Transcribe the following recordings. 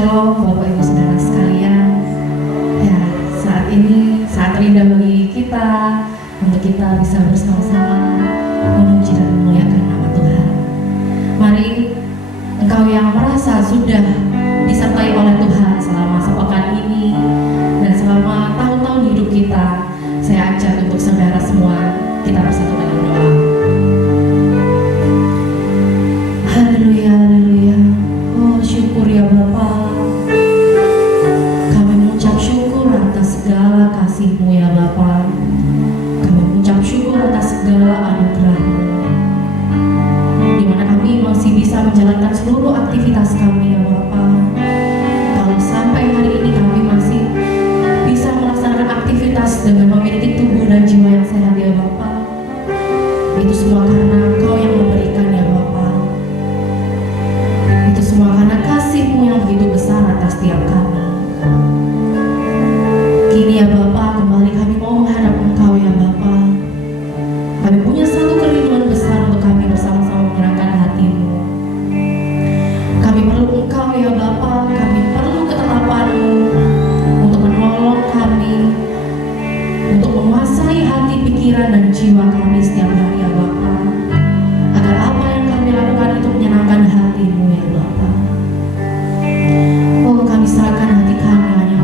Shalom Bapak Ibu Saudara sekalian. Ya, saat ini saat terindah bagi kita untuk kita bisa bersama-sama memuji dan memuliakan nama Tuhan. Mari engkau yang merasa sudah disertai oleh Tuhan selama sepekan ini dan selama tahun-tahun hidup kita, saya ajak untuk saudara semua kita bersatu dalam doa. Haleluya, haleluya. Oh, syukur ya Bapa. Kami mengucap syukur atas segala kasih-Mu ya Bapa. Kami mengucap syukur atas segala anugerah-Mu, di mana kami masih bisa menjalankan seluruh aktivitas kami ya Bapa. Kalau sampai hari ini kami masih bisa melaksanakan aktivitas dengan memiliki tubuh dan jiwa yang sehat ya Bapa, itu semua karena Engkau yang memberikan ya Bapa. Itu semua karena kasih-Mu yang begitu besar atas tiap kami. Kini ya Bapa, kembali kami mau menghadap Engkau ya Bapa. Kami punya satu kerinduan besar untuk kami bersama-sama menyerahkan hati-Mu. Kami perlu Engkau ya Bapa, kami perlu ketetapan-Mu untuk menolong kami, untuk menguasai hati, pikiran, dan jiwa kami setiap hari ya Bapa, agar apa yang kami lakukan itu menyenangkan hati-Mu ya Bapa. Oh, kami serahkan hati kami hanya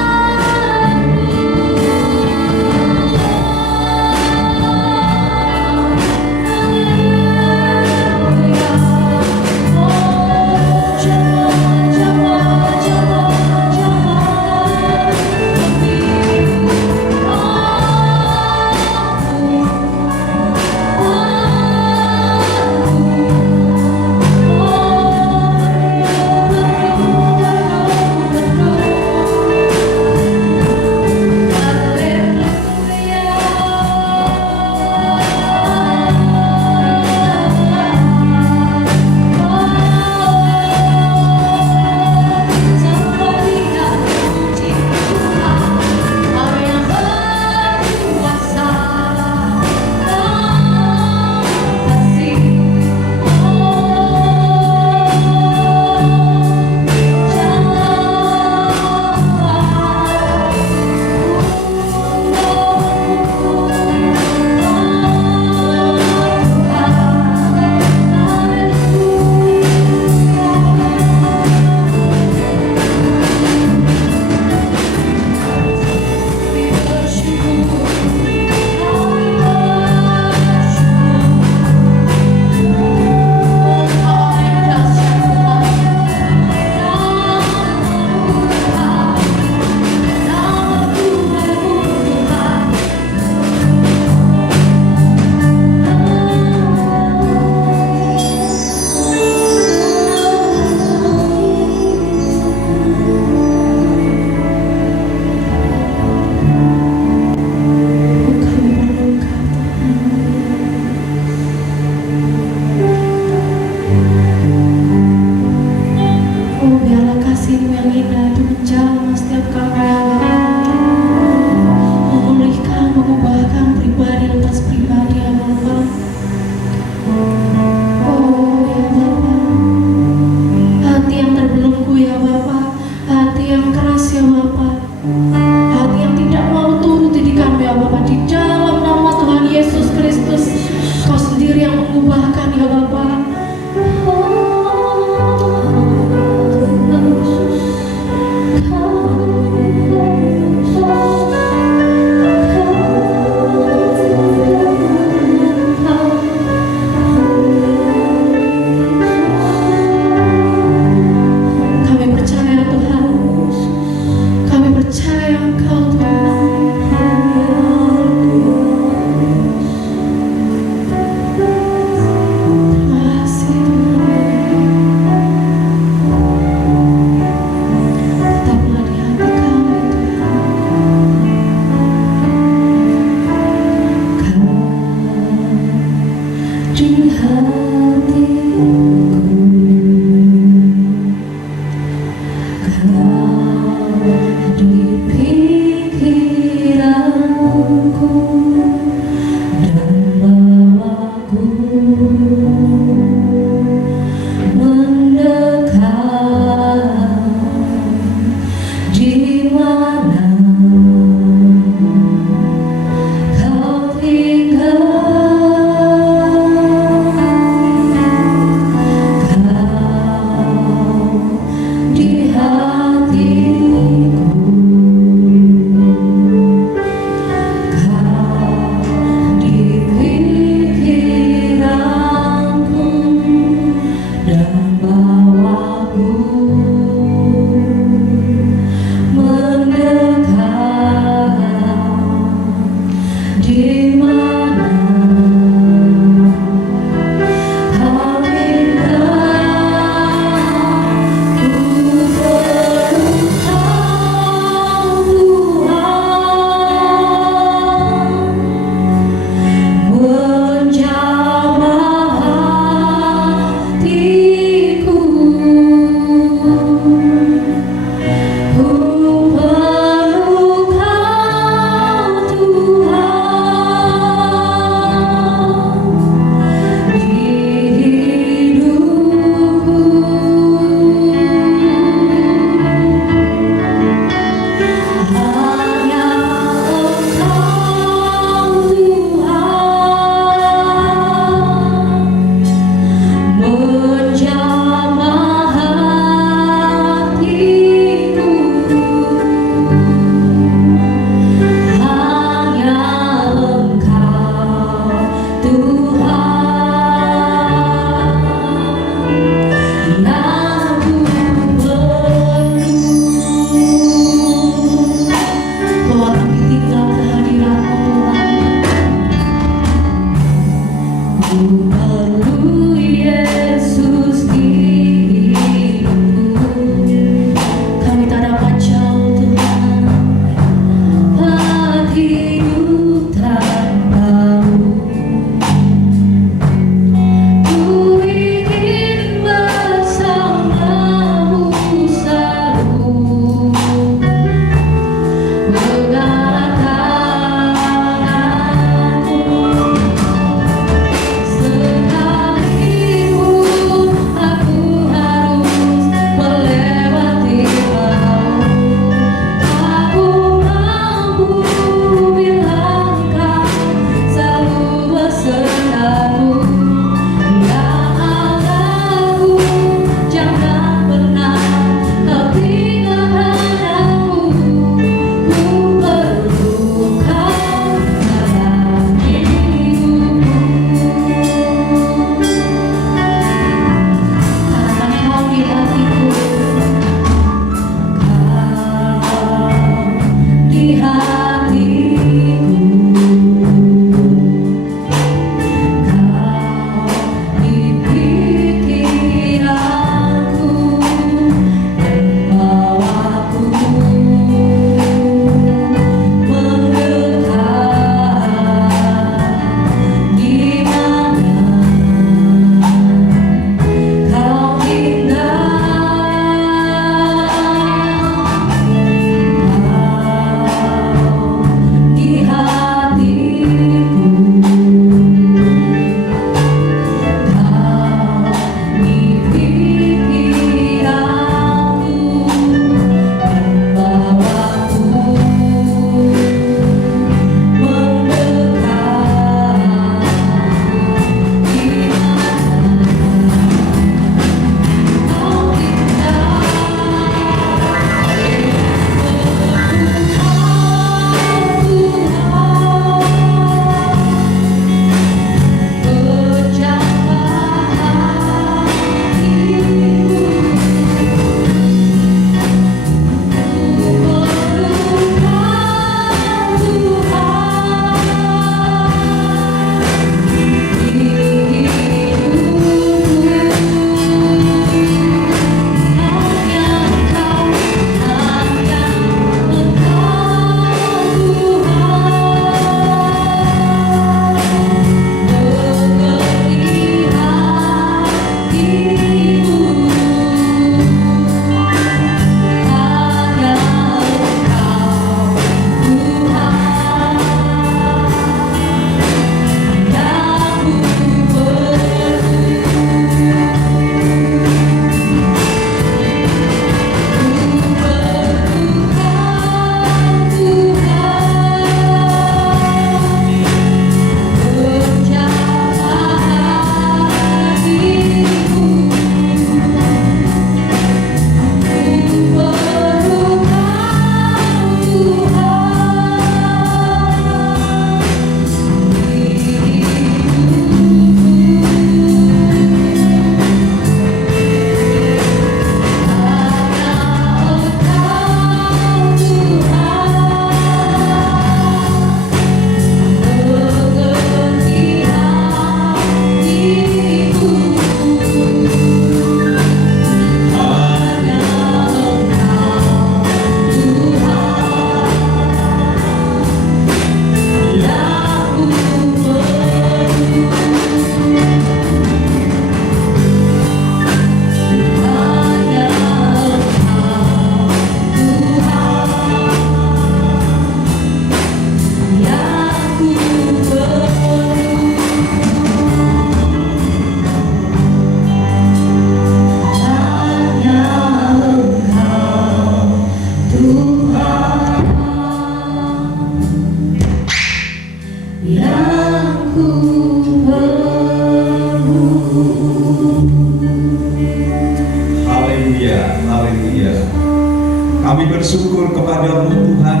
Kami bersyukur kepada-Mu Tuhan,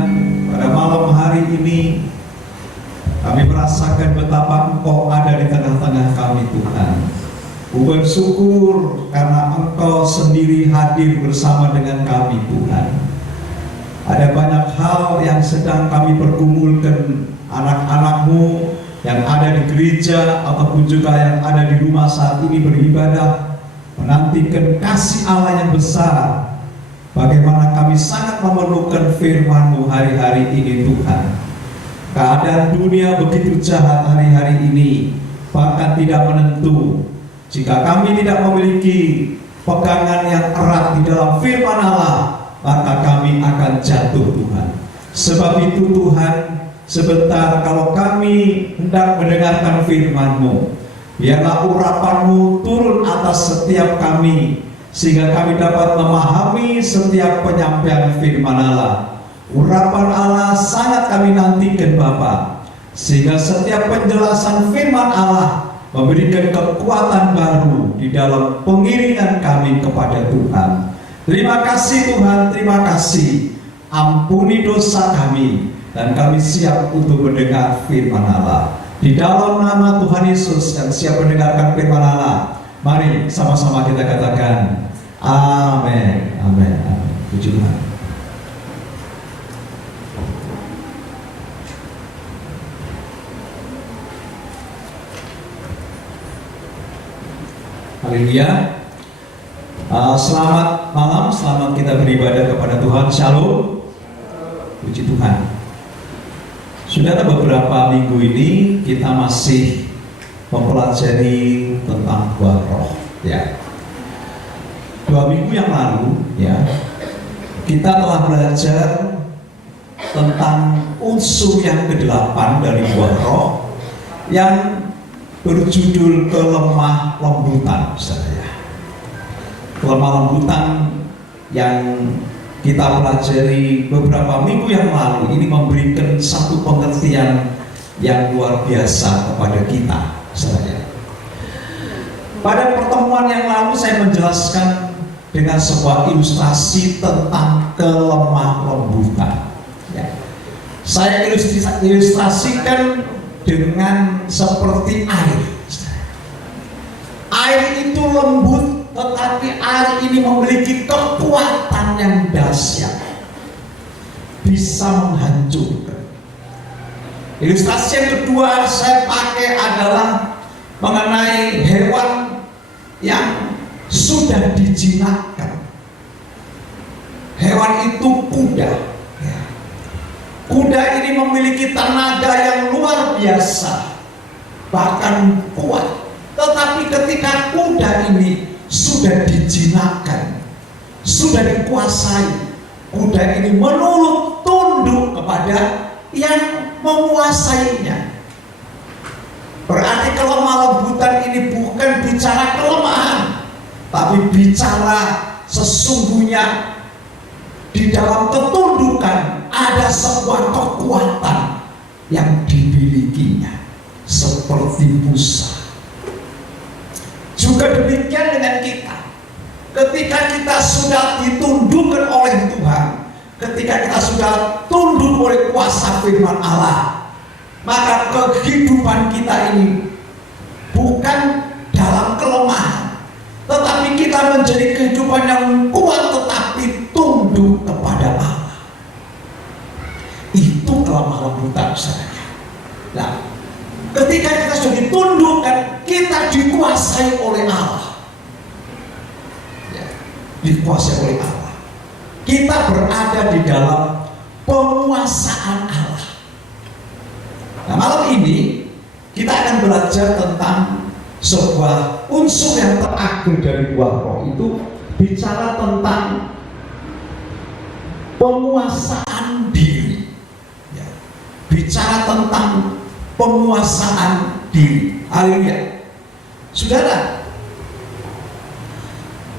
pada malam hari ini kami merasakan betapa Engkau ada di tengah-tengah kami Tuhan. Ku bersyukur karena Engkau sendiri hadir bersama dengan kami Tuhan. Ada banyak hal yang sedang kami pergumulkan, anak-anak-Mu yang ada di gereja ataupun juga yang ada di rumah saat ini beribadah, menantikan kasih Allah yang besar. Bagaimana kami sangat memerlukan firman-Mu hari-hari ini Tuhan. Keadaan dunia begitu jahat hari-hari ini, bahkan tidak menentu. Jika kami tidak memiliki pegangan yang erat di dalam firman Allah, maka kami akan jatuh Tuhan. Sebab itu Tuhan, sebentar kalau kami hendak mendengarkan firman-Mu, biarlah urapan-Mu turun atas setiap kami, sehingga kami dapat memahami setiap penyampaian firman Allah. Urapan Allah sangat kami nantikan Bapa, sehingga setiap penjelasan firman Allah memberikan kekuatan baru di dalam pengiringan kami kepada Tuhan. Terima kasih Tuhan, terima kasih. Ampuni dosa kami, dan kami siap untuk mendengar firman Allah. Di dalam nama Tuhan Yesus yang siap mendengarkan firman Allah, mari sama-sama kita katakan amin, amin, amin. Puji Tuhan. Haleluya. Selamat malam, selamat kita beribadah kepada Tuhan. Shalom. Puji Tuhan. Saudara, beberapa minggu ini kita masih mempelajari tentang buah roh, ya. 2 minggu yang lalu, ya, kita telah belajar tentang unsur yang ke-8 dari buah roh yang berjudul kelemah lembutan, saya. Kelemah lembutan yang kita pelajari beberapa minggu yang lalu ini memberikan satu pengertian yang luar biasa kepada kita, saya. Pada pertemuan yang lalu saya menjelaskan dengan sebuah ilustrasi tentang kelemah lembutan, ya. Saya ilustrasikan dengan seperti air. Air itu lembut, tetapi air ini memiliki kekuatan yang dahsyat, bisa menghancurkan. Ilustrasi yang kedua saya pakai adalah mengenai hewan yang sudah dijinakkan. Hewan itu kuda. Kuda ini memiliki tenaga yang luar biasa, bahkan kuat. Tetapi ketika kuda ini sudah dijinakkan, sudah dikuasai, kuda ini menurut tunduk kepada yang menguasainya. Berarti kelemah lembutan ini bukan bicara kelemahan, tapi bicara sesungguhnya di dalam ketundukan ada sebuah kekuatan yang dimilikinya, seperti Musa. Juga demikian dengan kita. Ketika kita sudah ditundukkan oleh Tuhan, ketika kita sudah tunduk oleh kuasa firman Allah, maka kehidupan kita ini bukan dalam kelemahan, tetapi kita menjadi kehidupan yang kuat tetapi tunduk kepada Allah. Itu kelemah lembutan saya. Nah, ketika kita sudah ditundukkan, kita dikuasai oleh Allah, ya, dikuasai oleh Allah. Kita berada di dalam penguasaan Allah. Nah, malam ini kita akan belajar tentang sebuah unsur yang terakhir dari buah roh, itu bicara tentang penguasaan diri. Bicara tentang penguasaan diri. Haleluya. Saudara,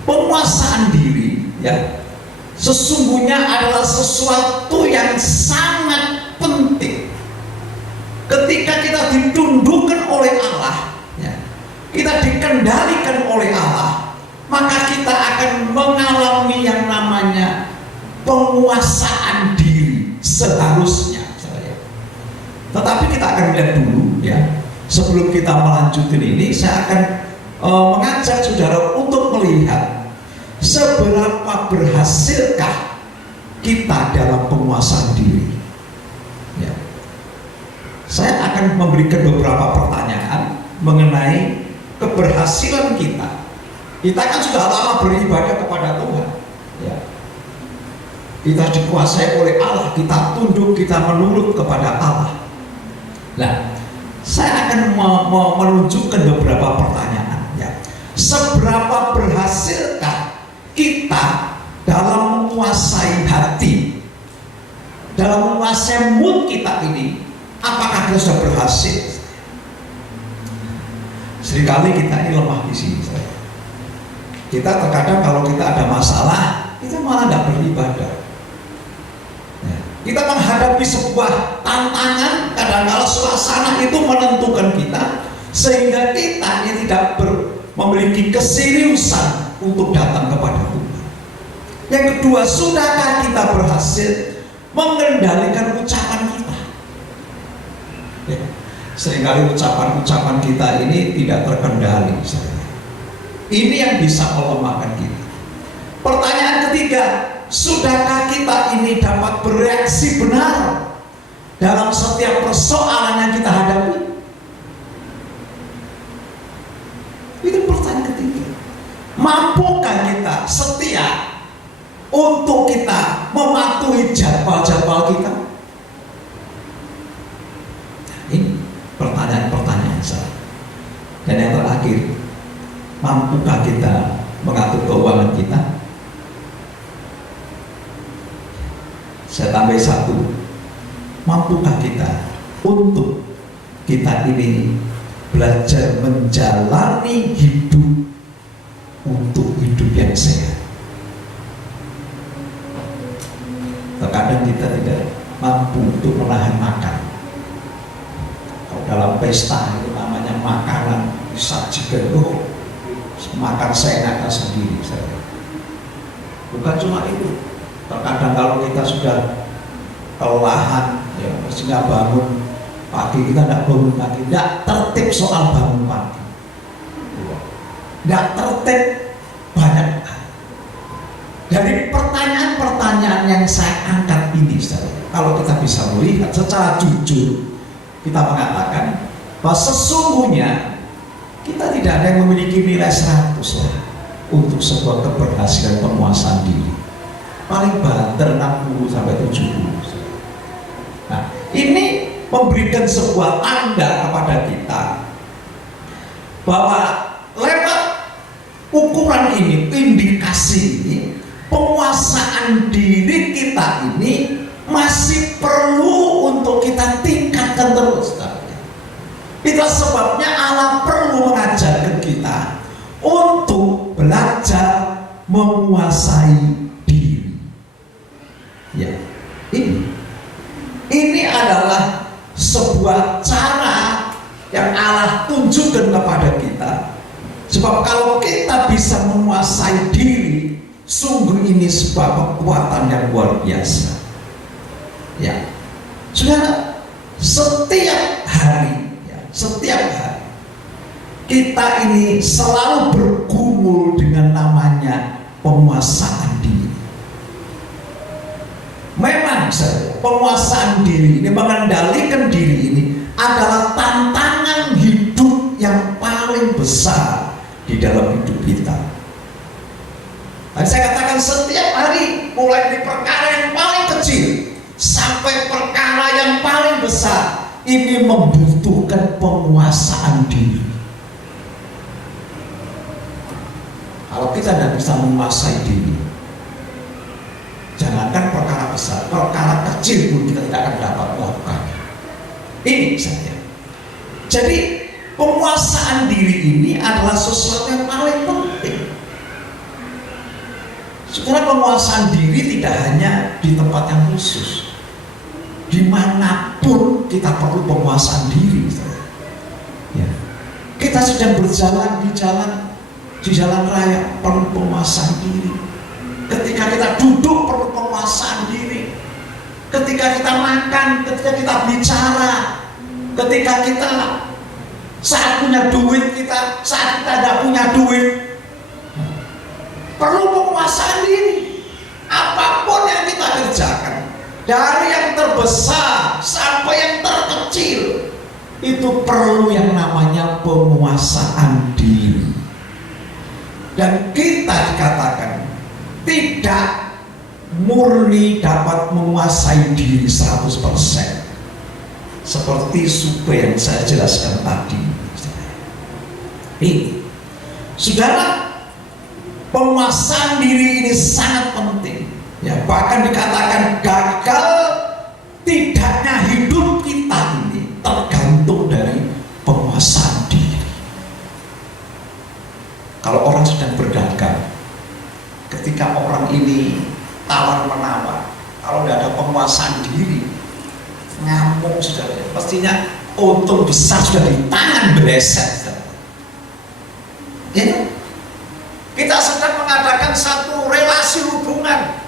penguasaan diri, ya, sesungguhnya adalah sesuatu yang sangat penting. Ketika kita ditundukkan oleh Allah, ya, kita dikendalikan oleh Allah, maka kita akan mengalami yang namanya penguasaan penguasaan diri seharusnya. Tetapi kita akan lihat dulu ya. Sebelum kita melanjutkan ini, saya akan mengajak saudara untuk melihat seberapa berhasilkah kita dalam penguasaan diri. Ya. Saya akan memberikan beberapa pertanyaan mengenai keberhasilan kita. Kita kan sudah lama beribadah kepada Tuhan. Ya. Kita dikuasai oleh Allah, kita tunduk, kita menurut kepada Allah. Nah, saya akan menunjukkan beberapa pertanyaan ya. Seberapa berhasilkah kita dalam menguasai hati, dalam menguasai mood kita ini? Apakah kita sudah berhasil? Seringkali kita ini lemah di sini. Kita terkadang kalau kita ada masalah, kita malah tidak beribadah. Kita menghadapi sebuah tantangan, kadang-kala suasana itu menentukan kita, sehingga kita ini tidak memiliki keseriusan untuk datang kepada Tuhan. Yang kedua, sudahkah kita berhasil mengendalikan ucapan kita? Ya. Seringkali ucapan-ucapan kita ini tidak terkendali. Ini yang bisa melemahkan kita. Pertanyaan ketiga, sudahkah kita ini dapat bereaksi benar dalam setiap persoalan yang kita hadapi? Itu pertanyaan ketiga. Mampukah kita setia untuk kita mematuhi jadwal-jadwal kita? Ini pertanyaan-pertanyaan saya. Dan yang terakhir, mampukah kita mengatur keuangan kita? Saya tambah satu, mampukah kita untuk kita ini belajar menjalani hidup untuk hidup yang sehat? Terkadang kita tidak mampu untuk menahan makan. Kalau dalam pesta itu namanya makanan disajikan, makan seenaknya sendiri. Bukan cuma itu. Terkadang kalau kita sudah kelelahan, ya mestinya bangun pagi, kita tidak bangun pagi, tidak tertib soal bangun pagi, tidak tertib banyak. Dari pertanyaan-pertanyaan yang saya angkat ini, kalau kita bisa melihat secara jujur, kita mengatakan bahwa sesungguhnya kita tidak ada yang memiliki nilai 100 lah untuk sebuah keberhasilan penguasaan diri. Paling banter 60 sampai 70. Nah, ini memberikan sebuah tanda kepada kita bahwa lewat ukuran ini, indikasi ini, penguasaan diri kita ini masih perlu untuk kita tingkatkan terus. Itulah sebabnya Allah perlu mengajarkan kita untuk belajar menguasai diri. Ya, ini adalah sebuah cara yang Allah tunjukkan kepada kita. Sebab kalau kita bisa menguasai diri, sungguh ini sebuah kekuatan yang luar biasa. Ya, saudara, setiap hari kita ini selalu bergumul dengan namanya penguasaan diri. Memang penguasaan diri ini, mengendalikan diri ini adalah tantangan hidup yang paling besar di dalam hidup kita. Dan saya katakan setiap hari, mulai dari perkara yang paling kecil sampai perkara yang paling besar, ini membutuhkan penguasaan diri. Kalau kita tidak bisa menguasai diri, jangankan perkara besar, perkara kecil pun kita tidak akan dapat melakukan. Ini saja. Jadi penguasaan diri ini adalah sesuatu yang paling penting. Sekarang penguasaan diri tidak hanya di tempat yang khusus, dimanapun kita perlu penguasaan diri. Ya. Kita sedang berjalan di jalan raya, perlu penguasaan diri. Ketika kita duduk, perlu penguasaan ketika kita makan, ketika kita bicara, ketika kita saat punya duit, kita saat kita tidak punya duit, perlu penguasaan diri. Apapun yang kita kerjakan, dari yang terbesar sampai yang terkecil, itu perlu yang namanya penguasaan diri. Dan kita dikatakan tidak murni dapat menguasai diri 100%, seperti supe yang saya jelaskan tadi. Ini, saudara, penguasaan diri ini sangat penting. Ya, bahkan dikatakan gagal tidaknya hidup kita ini tergantung dari penguasaan diri. Kalau orang sedang berdagang, ketika orang ini tawar menawar, kalau tidak ada penguasaan diri, ngamuk saudara. Pastinya untung besar sudah di tangan bereset. Ya, kita sedang mengadakan satu relasi hubungan,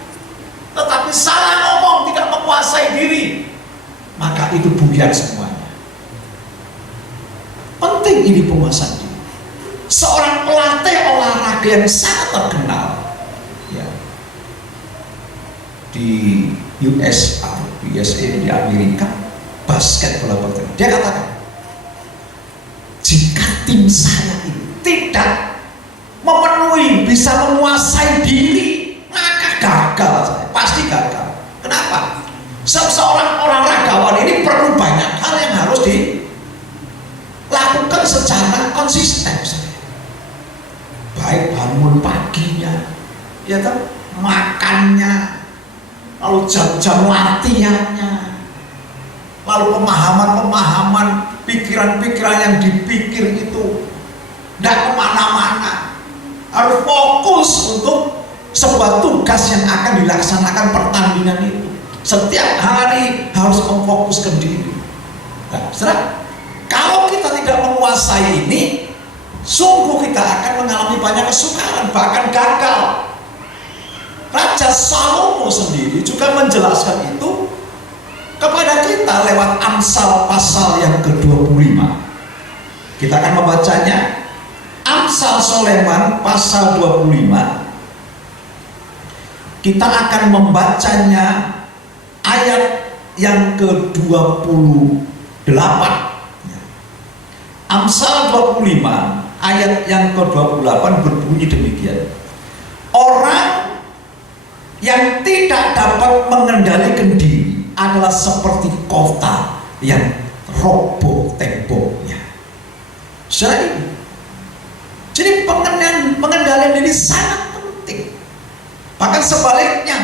tetapi salah ngomong, tidak menguasai diri, maka itu buyar semuanya. Penting ini penguasaan diri. Seorang pelatih olahraga yang sangat terkenal, ya, di USA, di Amerika, basket bola bertahan. Dia katakan, jika tim saya ini tidak memenuhi, bisa menguasai diri, maka gagal, pasti gagal. Kenapa? Seorang olahragawan ini perlu banyak hal yang harus dilakukan secara konsisten. Baik bangun paginya, ya kan, makannya, lalu jam-jam latihannya, lalu pemahaman-pemahaman, pikiran-pikiran yang dipikir itu tidak kemana-mana, harus fokus untuk sebuah tugas yang akan dilaksanakan pertandingan itu. Setiap hari harus memfokuskan diri. Nah, saudara, kalau kita tidak menguasai ini, sungguh kita akan mengalami banyak kesukaran, bahkan gagal. Raja Salomo sendiri juga menjelaskan itu kepada kita lewat Amsal pasal yang ke-25. Kita akan membacanya. Amsal Soleman pasal 25. Kita akan membacanya ayat yang ke-28. Amsal 25 ayat yang ke-28 berbunyi demikian. Orang yang tidak dapat mengendalikan diri adalah seperti kota yang roboh temboknya. Jadi pengendalian diri sangat penting. Bahkan sebaliknya,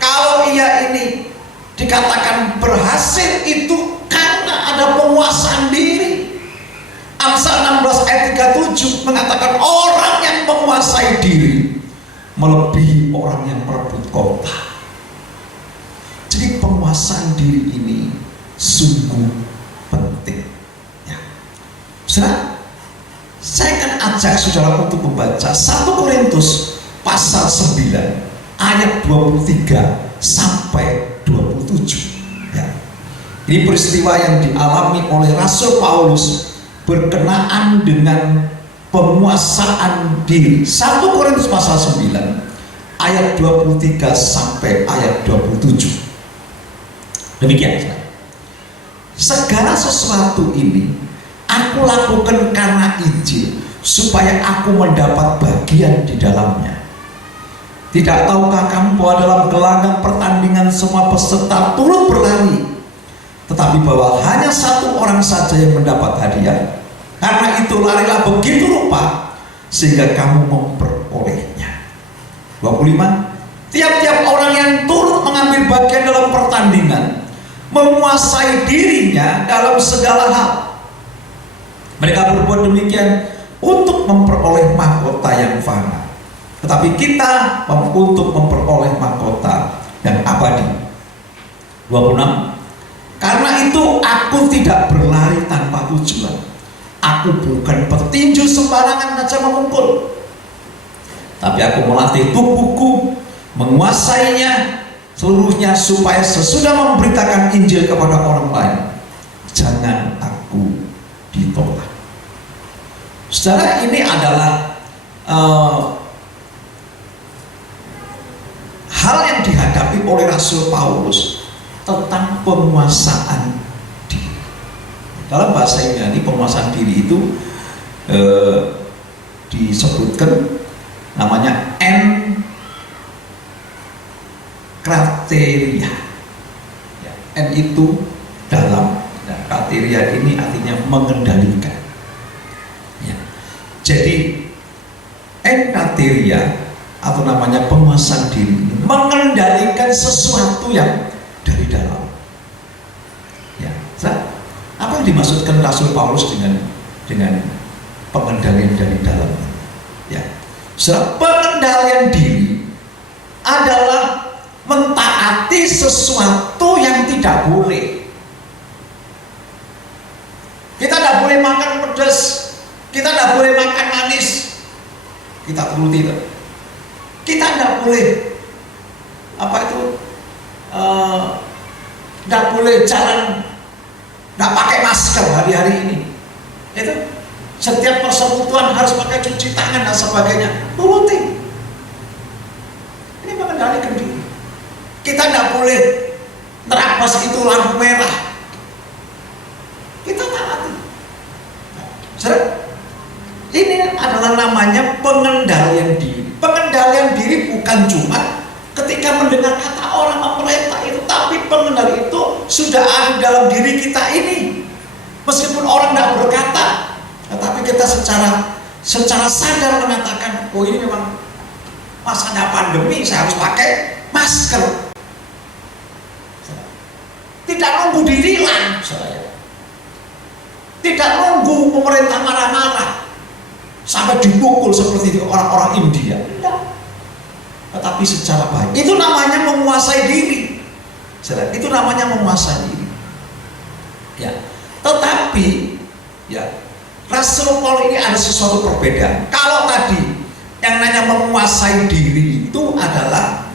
kalau ia ini dikatakan berhasil, itu karena ada penguasaan diri. Amsal 16 ayat 37 mengatakan orang yang menguasai diri melebihi orang yang merebut kota. Jadi penguasaan diri ini sungguh penting. Ya. Saudara, saya akan ajak saudara untuk membaca 1 Korintus pasal 9 ayat 23 sampai 27. Ya. Ini peristiwa yang dialami oleh Rasul Paulus berkenaan dengan penguasaan diri. 1 Korintus pasal 9 ayat 23 sampai ayat 27. Demikian. Segala sesuatu ini aku lakukan karena Injil, supaya aku mendapat bagian di dalamnya. Tidak tahukah kamu bahwa dalam gelanggang pertandingan semua peserta turut berlari, tetapi bahwa hanya satu orang saja yang mendapat hadiah? Karena itu larilah begitu rupa sehingga kamu memperolehnya. 25. Tiap-tiap orang yang turut mengambil bagian dalam pertandingan menguasai dirinya dalam segala hal. Mereka berbuat demikian untuk memperoleh mahkota yang fana, tetapi kita untuk memperoleh mahkota yang abadi. 26. Karena itu aku tidak berlari tanpa tujuan. Aku bukan petinju sembarangan saja memukul, tapi aku melatih tubuhku, menguasainya seluruhnya supaya sesudah memberitakan Injil kepada orang lain, jangan aku ditolak. Saudara, ini adalah hal yang dihadapi oleh Rasul Paulus tentang penguasaan diri. Dalam bahasa Yunani, penguasaan diri itu disebutkan namanya enkrateria. Ya, en itu dalam, nah, krateria ini artinya mengendalikan. Ya. Jadi enkrateria atau namanya penguasaan diri mengendalikan sesuatu yang dari dalam. Ya, apa yang dimaksudkan Rasul Paulus dengan pengendalian dari dalam? Ya, pengendalian diri adalah mentaati sesuatu yang tidak boleh. Kita tidak boleh makan pedas, kita tidak boleh makan manis, kita turuti itu. Kita tidak boleh tidak boleh jalan, tidak pakai masker hari-hari ini. Itu setiap persekutuan harus pakai cuci tangan dan sebagainya. Turuti. Ini mengendalikan diri. Kita tidak boleh nerabas itu lampu merah. Kita taati. Ini adalah namanya pengendalian diri. Pengendalian diri bukan cuma ketika mendengar kata orang memerintah itu, tapi pengendali itu sudah ada dalam diri kita ini. Meskipun orang tidak berkata, tetapi kita secara sadar mengatakan, oh ini memang masanya pandemi, saya harus pakai masker. Tidak nunggu ditilang, saya. Tidak nunggu pemerintah marah-marah sampai dipukul seperti itu orang-orang India. Tidak. Tetapi secara baik. Itu namanya menguasai diri. Itu namanya menguasai diri. Ya. Tetapi ya, Rasul Paulus ini ada sesuatu perbedaan. Kalau tadi yang namanya menguasai diri itu adalah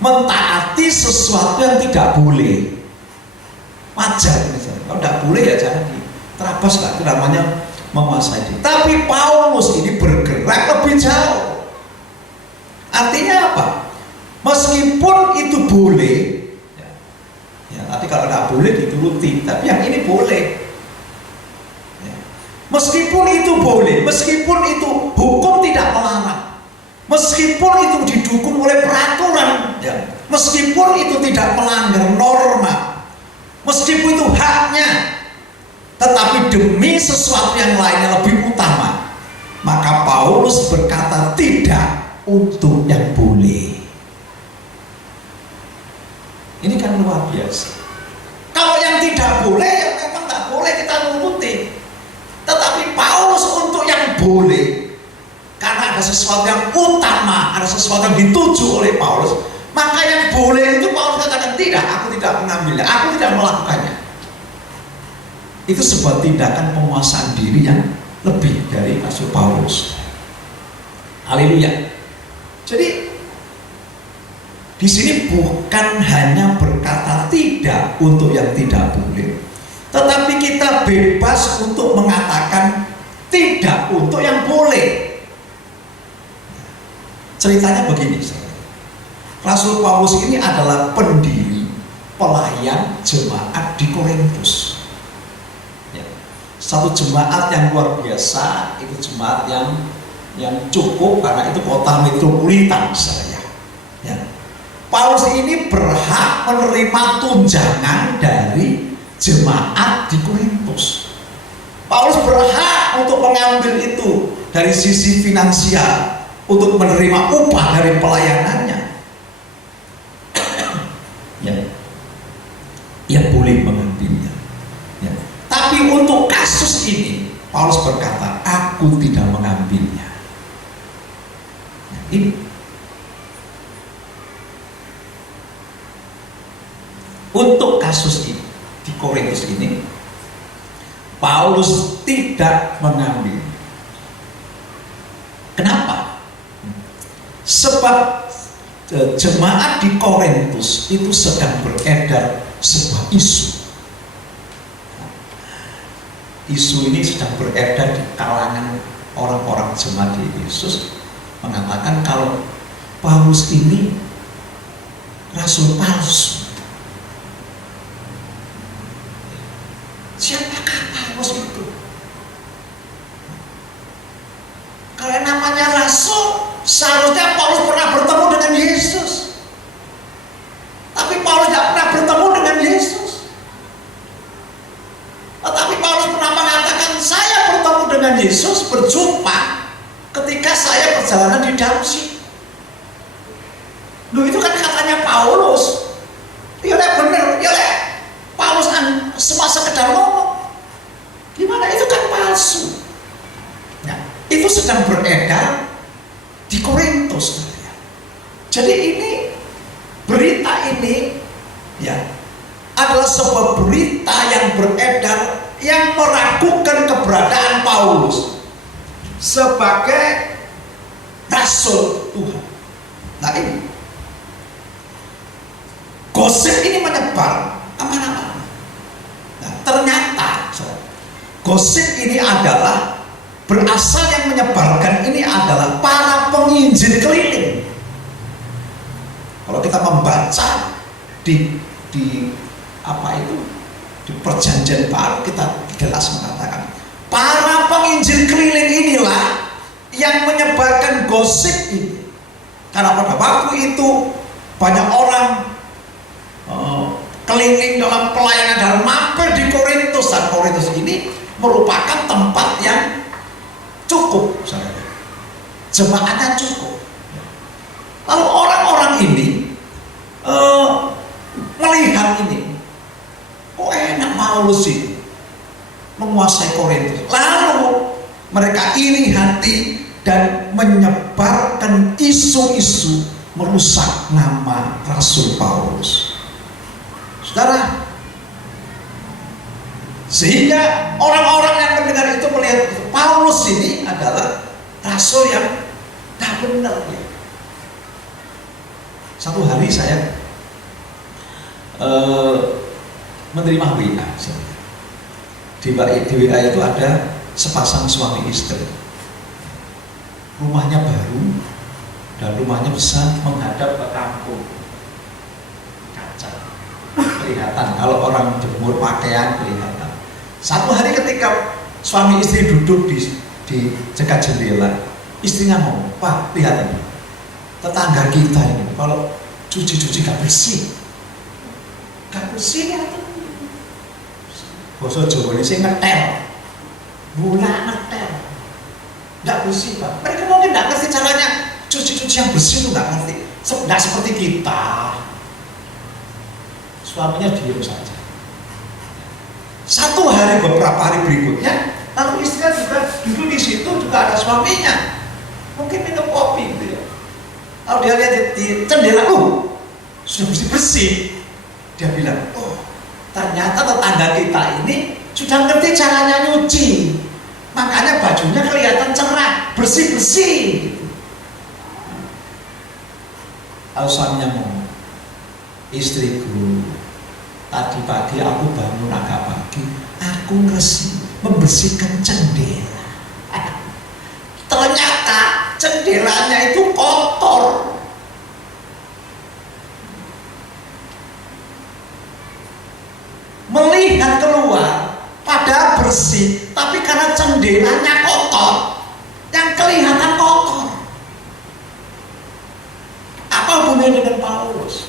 mentaati sesuatu yang tidak boleh. Wajar misalnya. Kalau tidak boleh ya jangan diterabas lah. Itu namanya menguasai diri. Tapi Paulus ini bergerak lebih jauh. Artinya apa? Meskipun itu boleh, ya tapi kalau tidak boleh dituruti. Tapi yang ini boleh. Ya. Meskipun itu boleh, meskipun itu hukum tidak melarang, meskipun itu didukung oleh peraturan, ya. Meskipun itu tidak melanggar norma, meskipun itu haknya, tetapi demi sesuatu yang lainnya lebih utama, maka Paulus berkata tidak untuk yang boleh. Ini kan luar biasa. Kalau yang tidak boleh, ya memang tidak boleh kita nuruti. Tetapi Paulus untuk yang boleh, karena ada sesuatu yang utama, ada sesuatu yang dituju oleh Paulus, maka yang boleh itu Paulus katakan tidak, aku tidak mengambilnya, aku tidak melakukannya. Itu sebuah tindakan penguasaan diri yang lebih dari Rasul Paulus. Haleluya. Jadi di sini bukan hanya berkata tidak untuk yang tidak boleh, tetapi kita bebas untuk mengatakan tidak untuk yang boleh. Ceritanya begini, Rasul Paulus ini adalah pendiri pelayan jemaat di Korintus. Satu jemaat yang luar biasa, itu jemaat yang cukup karena itu kota metropolitan saya. Ya. Paulus ini berhak menerima tunjangan dari jemaat di Korintus. Paulus berhak untuk mengambil itu dari sisi finansial untuk menerima upah dari pelayanannya. Ya. Ia boleh mengambilnya. Ya. Tapi untuk kasus ini Paulus berkata, aku tidak mengambilnya. Ini untuk kasus ini di Korintus ini Paulus tidak mengambil. Kenapa? Sebab jemaat di Korintus itu sedang beredar sebuah isu. Isu ini sedang beredar di kalangan orang-orang jemaat di Yesus, mengatakan kalau Paulus ini rasul palsu. Siapakah Paulus itu? Kalau namanya rasul, seharusnya Paulus pernah bertemu dengan Yesus. Tapi Paulus tidak pernah bertemu dengan Yesus. Tetapi Paulus pernah mengatakan, saya bertemu dengan Yesus, berjumpa ketika saya perjalanan di Damsyik. Loh, itu kan katanya Paulus. Ya benar, ya Paulus semua sekedar ngomong. Gimana, itu kan palsu. Nah, itu sedang beredar di Korintus. Jadi ini, berita ini ya adalah sebuah berita yang beredar yang meragukan keberadaan Paulus sebagai rasul Tuhan. Nah, ini gosip ini menyebar kemana-mana. Nah, ternyata gosip ini adalah berasal, yang menyebarkan ini adalah para penginjil keliling. Kalau kita membaca di apa itu, di Perjanjian Baru, kita jelas mengatakan para penginjil keliling inilah yang menyebarkan gosip ini. Karena pada waktu itu banyak orang keliling dalam pelayanan dan mampir di Korintus, dan Korintus ini merupakan tempat yang cukup, jemaatnya cukup. Lalu orang-orang ini melihat ini, kok enak Paulus sih menguasai Korintus. Lalu mereka iri hati dan menyebarkan isu-isu merusak nama Rasul Paulus. Saudara, sehingga orang-orang yang mendengar itu melihat Paulus ini adalah rasul yang tak benar ya. Satu hari saya menerima WA. Di WA itu ada sepasang suami istri. Rumahnya baru dan rumahnya besar, menghadap ke kampung. Kaca kelihatan, kalau orang jemur pakaian kelihatan. Satu hari ketika suami istri duduk di dekat jendela, istrinya ngomong, "Pak, lihat ini, tetangga kita ini kalau cuci-cuci gak bersih ya, bahasa Jawa ini sih ngetel, gula ngetel, gak bersih Pak." Mereka mungkin gak ngerti caranya cuci-cuci yang bersih itu, gak ngerti, gak seperti kita. Suaminya diam saja. Satu hari, beberapa hari berikutnya, lalu istrinya juga duduk di situ, juga ada suaminya, mungkin minum kopi gitu ya. Lalu dia lihat di jendela, sudah bersih. Dia bilang, ternyata tetangga kita ini sudah ngerti caranya nyuci, makanya bajunya kelihatan cerah, bersih-bersih gitu. Lalu suaminya ngomong, "Istriku, tadi pagi aku bangun agak pagi, aku membersihkan jendela. Ternyata jendelanya itu kotor. Melihat keluar, padahal bersih, tapi karena jendelanya kotor, yang kelihatan kotor." Apa hubungannya dengan Paulus?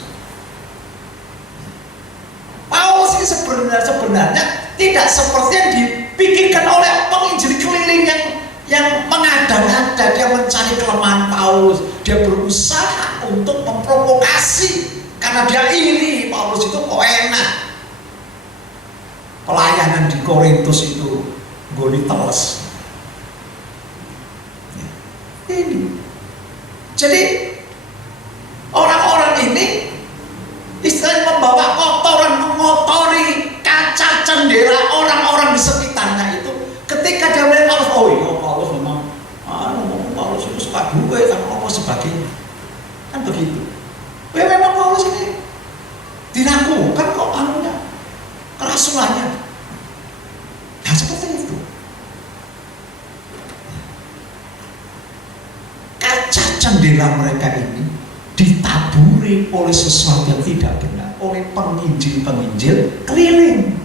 Paulus ini sebenarnya tidak seperti yang dipikirkan oleh penginjil keliling yang mengada-ngada. Dia mencari kelemahan Paulus, dia berusaha untuk memprovokasi karena dia iri Paulus itu kok enak. Pelayanan di Korintus itu gue diteles. Ini. Jadi orang-orang ini istilahnya membawa kotoran, mengotori kaca jendela orang-orang di sekitarnya itu. Ketika dia melihat Paulus, Paulus memang Paulus itu suka duit, apa sebagainya, kan begitu. seperti itu. Kaca jendela mereka ini ditaburi oleh sesuatu yang tidak benar, oleh penginjil-penginjil keliling.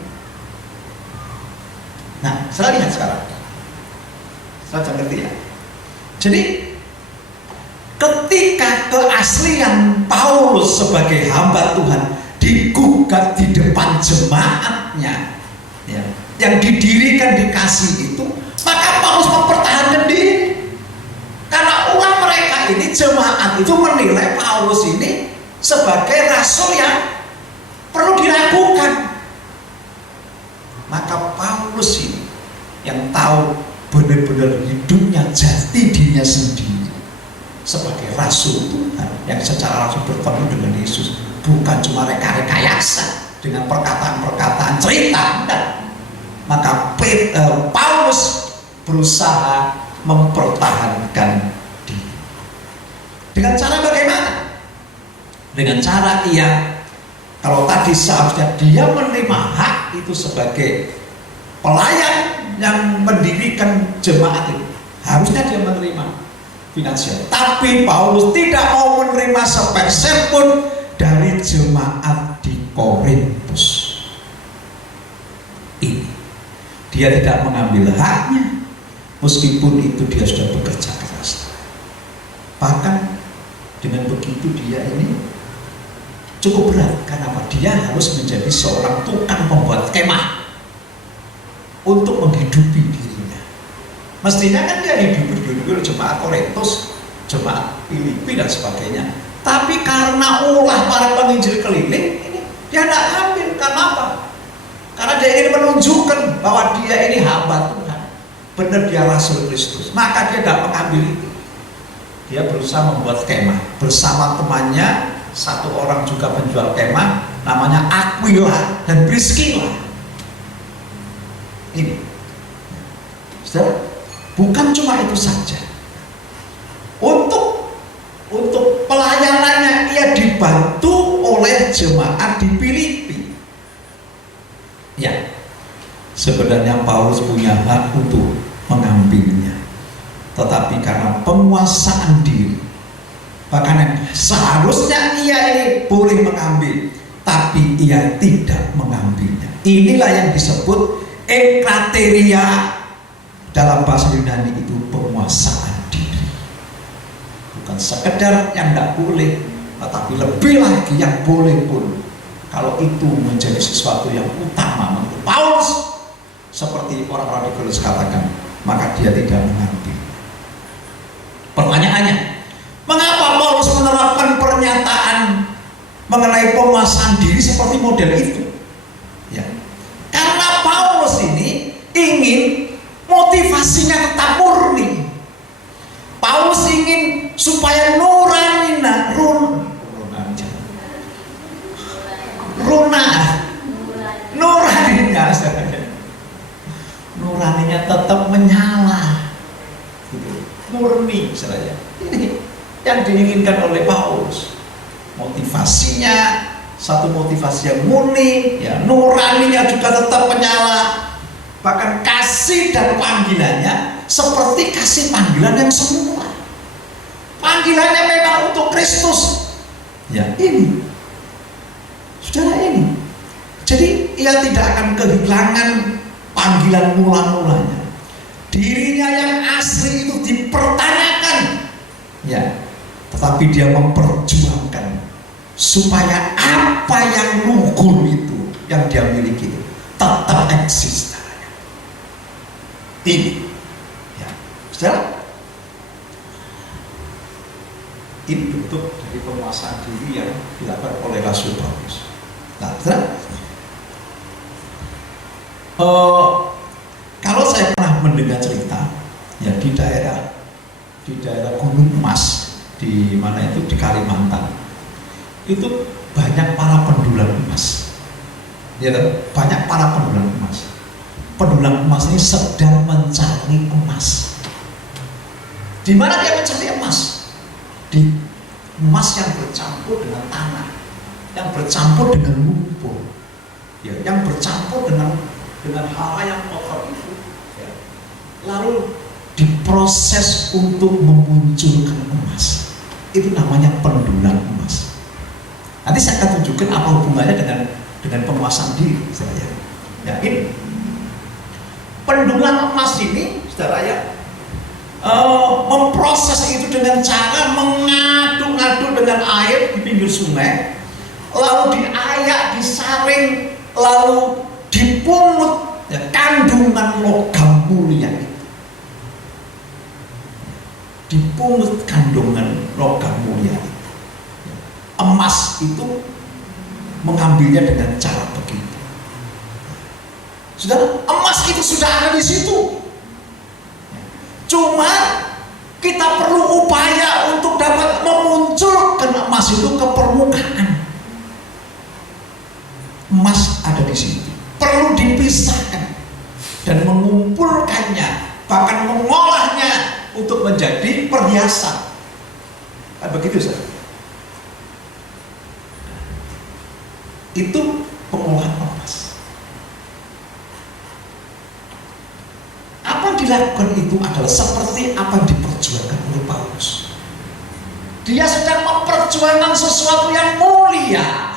Nah, saya lihat sekarang. Saya ngerti ya. Jadi ketika keaslian Paulus sebagai hamba Tuhan digugat di depan jemaatnya, ya, yang didirikan di kasih itu, maka Paulus mempertahankan diri. Karena ulah mereka ini, jemaat itu menilai Paulus ini sebagai rasul yang perlu diragukan. Maka Paulus ini yang tahu benar-benar hidupnya jati dirinya sendiri sebagai rasul Tuhan yang secara langsung bertemu dengan Yesus, bukan cuma rekayasa dengan perkataan-perkataan cerita, enggak. Maka Paulus berusaha mempertahankan diri. Dengan cara bagaimana? Dengan cara kalau tadi seharusnya dia menerima hak itu sebagai pelayan yang mendirikan jemaat itu, harusnya dia menerima finansial. Tapi Paulus tidak mau menerima sepeser pun dari jemaat di Korintus. Ini dia tidak mengambil haknya, meskipun itu dia sudah bekerja keras. Bahkan dengan begitu dia ini cukup berat. Karena dia harus menjadi seorang tukang pembuat kemah untuk menghidupi dirinya. Mestinya kan dia hidup jemaat Korintus, jemaat Filipi dan sebagainya. Tapi karena ulah para penginjil keliling ini, dia tidak ambil. Karena apa? Karena dia ingin menunjukkan bahwa dia ini hamba Tuhan, benar dia rasul Kristus. Maka dia tidak mengambil itu. Dia berusaha membuat kemah bersama temannya, satu orang juga penjual kemah, namanya Aquila dan Priscilla. Ini, saudara, bukan cuma itu saja. Untuk pelayanannya ia dibantu oleh jemaat di Filipi. Ya, sebenarnya Paulus punya hak untuk mengambilnya, tetapi karena penguasaan diri, bahkan seharusnya ia ini boleh mengambil, tapi ia tidak mengambilnya. Inilah yang disebut enkrateria, dalam bahasa Yunani itu penguasaan diri. Bukan sekedar yang tidak boleh, tetapi lebih lagi yang boleh pun, kalau itu menjadi sesuatu yang utama menurut Paulus, seperti orang-orang di Korintus katakan, maka dia tidak mengambil. Pertanyaannya, mengapa Paulus menerapkan pernyataan mengenai penguasaan diri seperti model itu? Ya, karena Paulus ini ingin motivasinya tetap murni. Paulus ingin supaya nuraninya tetap menyala, murni saja. Ini yang diinginkan oleh Paulus. Motivasinya satu motivasi yang murni, ya, nuraninya juga tetap menyala. Bahkan kasih dan panggilannya seperti kasih panggilan yang semula. Panggilannya memang untuk Kristus. Ya, ini. Saudara, ini. Jadi ia tidak akan kehilangan panggilan mula-mulanya. Dirinya yang asli itu dipertanyakan. Ya, tetapi dia memperjuangkan supaya apa yang lugur itu yang dia miliki itu tetap eksis. Ini, ya, saudara, ini bentuk dari penguasaan diri yang dilakukan oleh Rasul Paulus. Nah, saudara, kalau saya pernah mendengar cerita, ya, di daerah Gunung Emas, di mana itu di Kalimantan, itu banyak para pendulang emas, ya, banyak para pendulang emas. Pendulang emas ini sedang mencari emas. Di mana dia mencari emas? Di emas yang bercampur dengan tanah, yang bercampur dengan lumpur, ya, yang bercampur dengan hal yang kotor itu. lalu diproses untuk memunculkan emas. Itu namanya pendulang emas. Nanti saya akan tunjukkan apa hubungannya dengan penguasaan diri, saudara. Ya, ini pendulang emas ini, saudara ya, memproses itu dengan cara mengadu-ngadu dengan air di pinggir sungai, lalu diayak, disaring, lalu dipungut ya, kandungan logam mulia itu. Dipungut kandungan logam mulia itu. Emas itu mengambilnya dengan cara begitu. Saudara, emas itu sudah ada di situ. Cuma kita perlu upaya untuk dapat memunculkan emas itu ke permukaan. Emas ada di situ, perlu dipisahkan dan mengumpulkannya, bahkan mengolahnya untuk menjadi perhiasan. Kan begitu, saudara? Itu pengolahan emas. Apa yang dilakukan itu adalah seperti apa yang diperjuangkan oleh Paulus. Dia sedang memperjuangkan sesuatu yang mulia.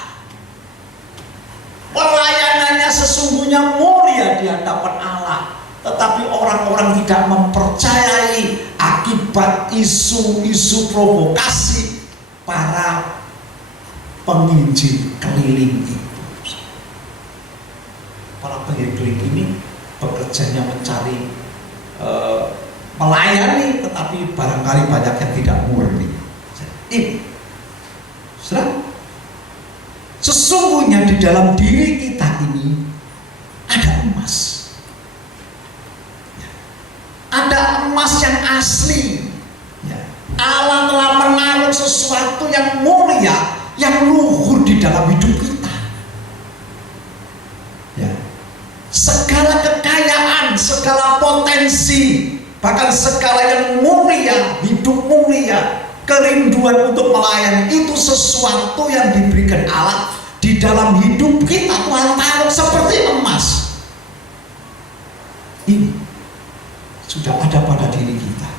Pelayanannya sesungguhnya mulia di hadapan Allah, tetapi orang-orang tidak mempercayai akibat isu-isu provokasi para penginjil keliling itu. Para penginjil keliling ini bekerjanya mencari melayani, tetapi barangkali banyak yang tidak murni. Ini, saudara, sesungguhnya di dalam diri kita ini ada emas. Ada emas yang asli. Allah telah menaruh sesuatu yang mulia, yang luhur di dalam hidup kita. Ya. Segala kekayaan, segala potensi, bahkan segala yang mulia, hidup mulia, kerinduan untuk melayani, itu sesuatu yang diberikan Allah di dalam hidup kita. Tuhan taruh seperti emas. Ini sudah ada pada diri kita.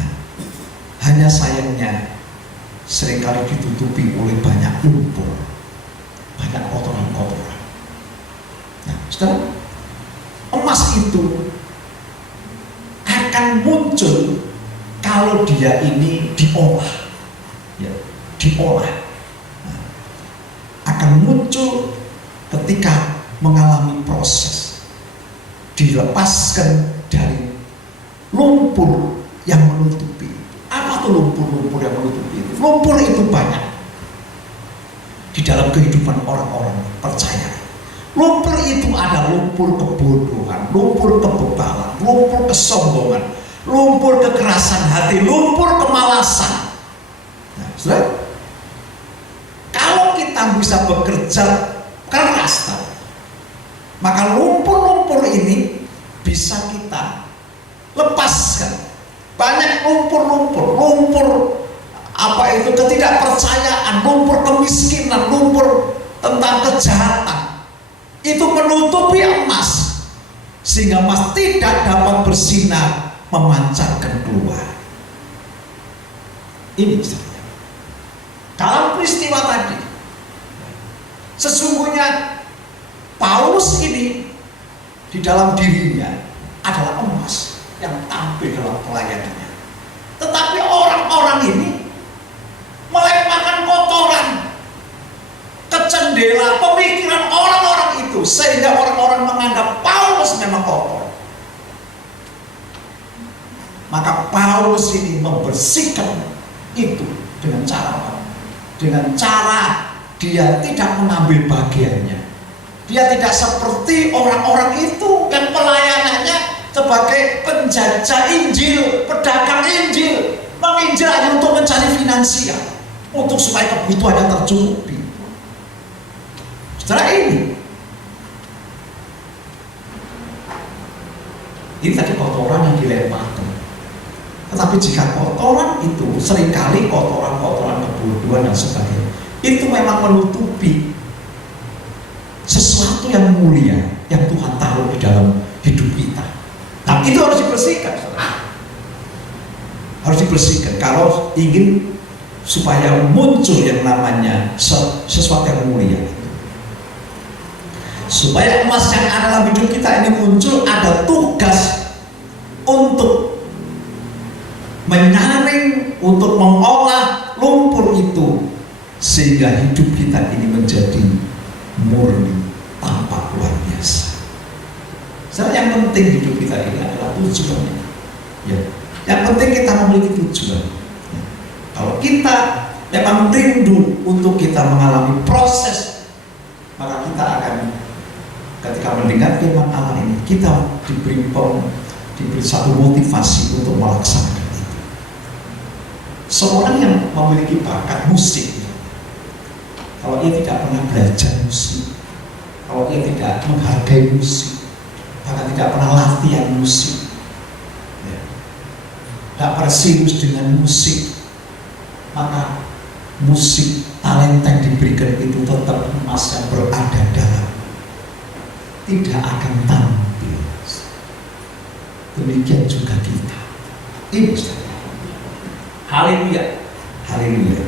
Nah, hanya sayangnya seringkali ditutupi oleh banyak lumpur, banyak kotoran-kotoran. Nah, saudara, emas itu akan muncul kalau dia ini diolah, ya, diolah. Nah, akan muncul ketika mengalami proses, dilepaskan dari lumpur yang menutupi. Apa tuh lumpur-lumpur yang menutupi itu? Lumpur itu banyak di dalam kehidupan orang-orang percaya. Lumpur itu ada lumpur kebodohan, lumpur kebebalan, lumpur kesombongan, lumpur kekerasan hati, lumpur kemalasan. Nah, saudara, kalau kita bisa bekerja keras, maka lumpur-lumpur ini bisa kita lepaskan. Banyak lumpur-lumpur, lumpur apa itu ketidakpercayaan, lumpur kemiskinan, lumpur tentang kejahatan, itu menutupi emas sehingga emas tidak dapat bersinar memancarkan keluar. Ini misalnya dalam peristiwa tadi, sesungguhnya Paulus ini di dalam dirinya adalah emas yang tampil dalam pelayanannya, tetapi orang-orang ini melemparkan kotoran ke jendela pemikiran orang-orang itu, sehingga orang-orang menganggap Paulus memang kotor. Maka Paulus ini membersihkan itu dengan cara apa? Dengan cara dia tidak mengambil bagiannya. Dia tidak seperti orang-orang itu yang pelayanannya sebagai penjajah Injil, pedagang Injil, menginjil hanya untuk mencari finansial, untuk supaya kebutuhannya tercukupi. Setelah ini tadi kotoran yang dilemparkan. Tetapi jika kotoran itu seringkali kotoran-kotoran kebodohan dan sebagainya, itu memang menutupi sesuatu yang mulia yang Tuhan taruh di dalam hidup kita. dibersihkan, saudara. Harus dibersihkan kalau ingin supaya muncul yang namanya sesuatu yang mulia. Supaya emas yang ada dalam hidup kita ini muncul, ada tugas untuk menyaring, untuk mengolah lumpur itu sehingga hidup kita ini menjadi murni, tampak luar biasa. Sebenarnya yang penting hidup kita ini adalah tujuannya. Ya. Yang penting kita memiliki tujuan. Ya. Kalau kita memang rindu untuk kita mengalami proses, maka kita akan, ketika mendengar firman Allah ini, kita diberi satu motivasi untuk melaksanakan itu. Seorang yang memiliki bakat musik, kalau ia tidak pernah belajar musik, kalau ia tidak menghargai musik, bahkan tidak pernah latihan musik, ya, tidak pernah serius dengan musik, maka musik talenta yang diberikan itu tetap emas yang berada dalam, tidak akan tampil. Demikian juga kita. Ini haleluya, haleluya.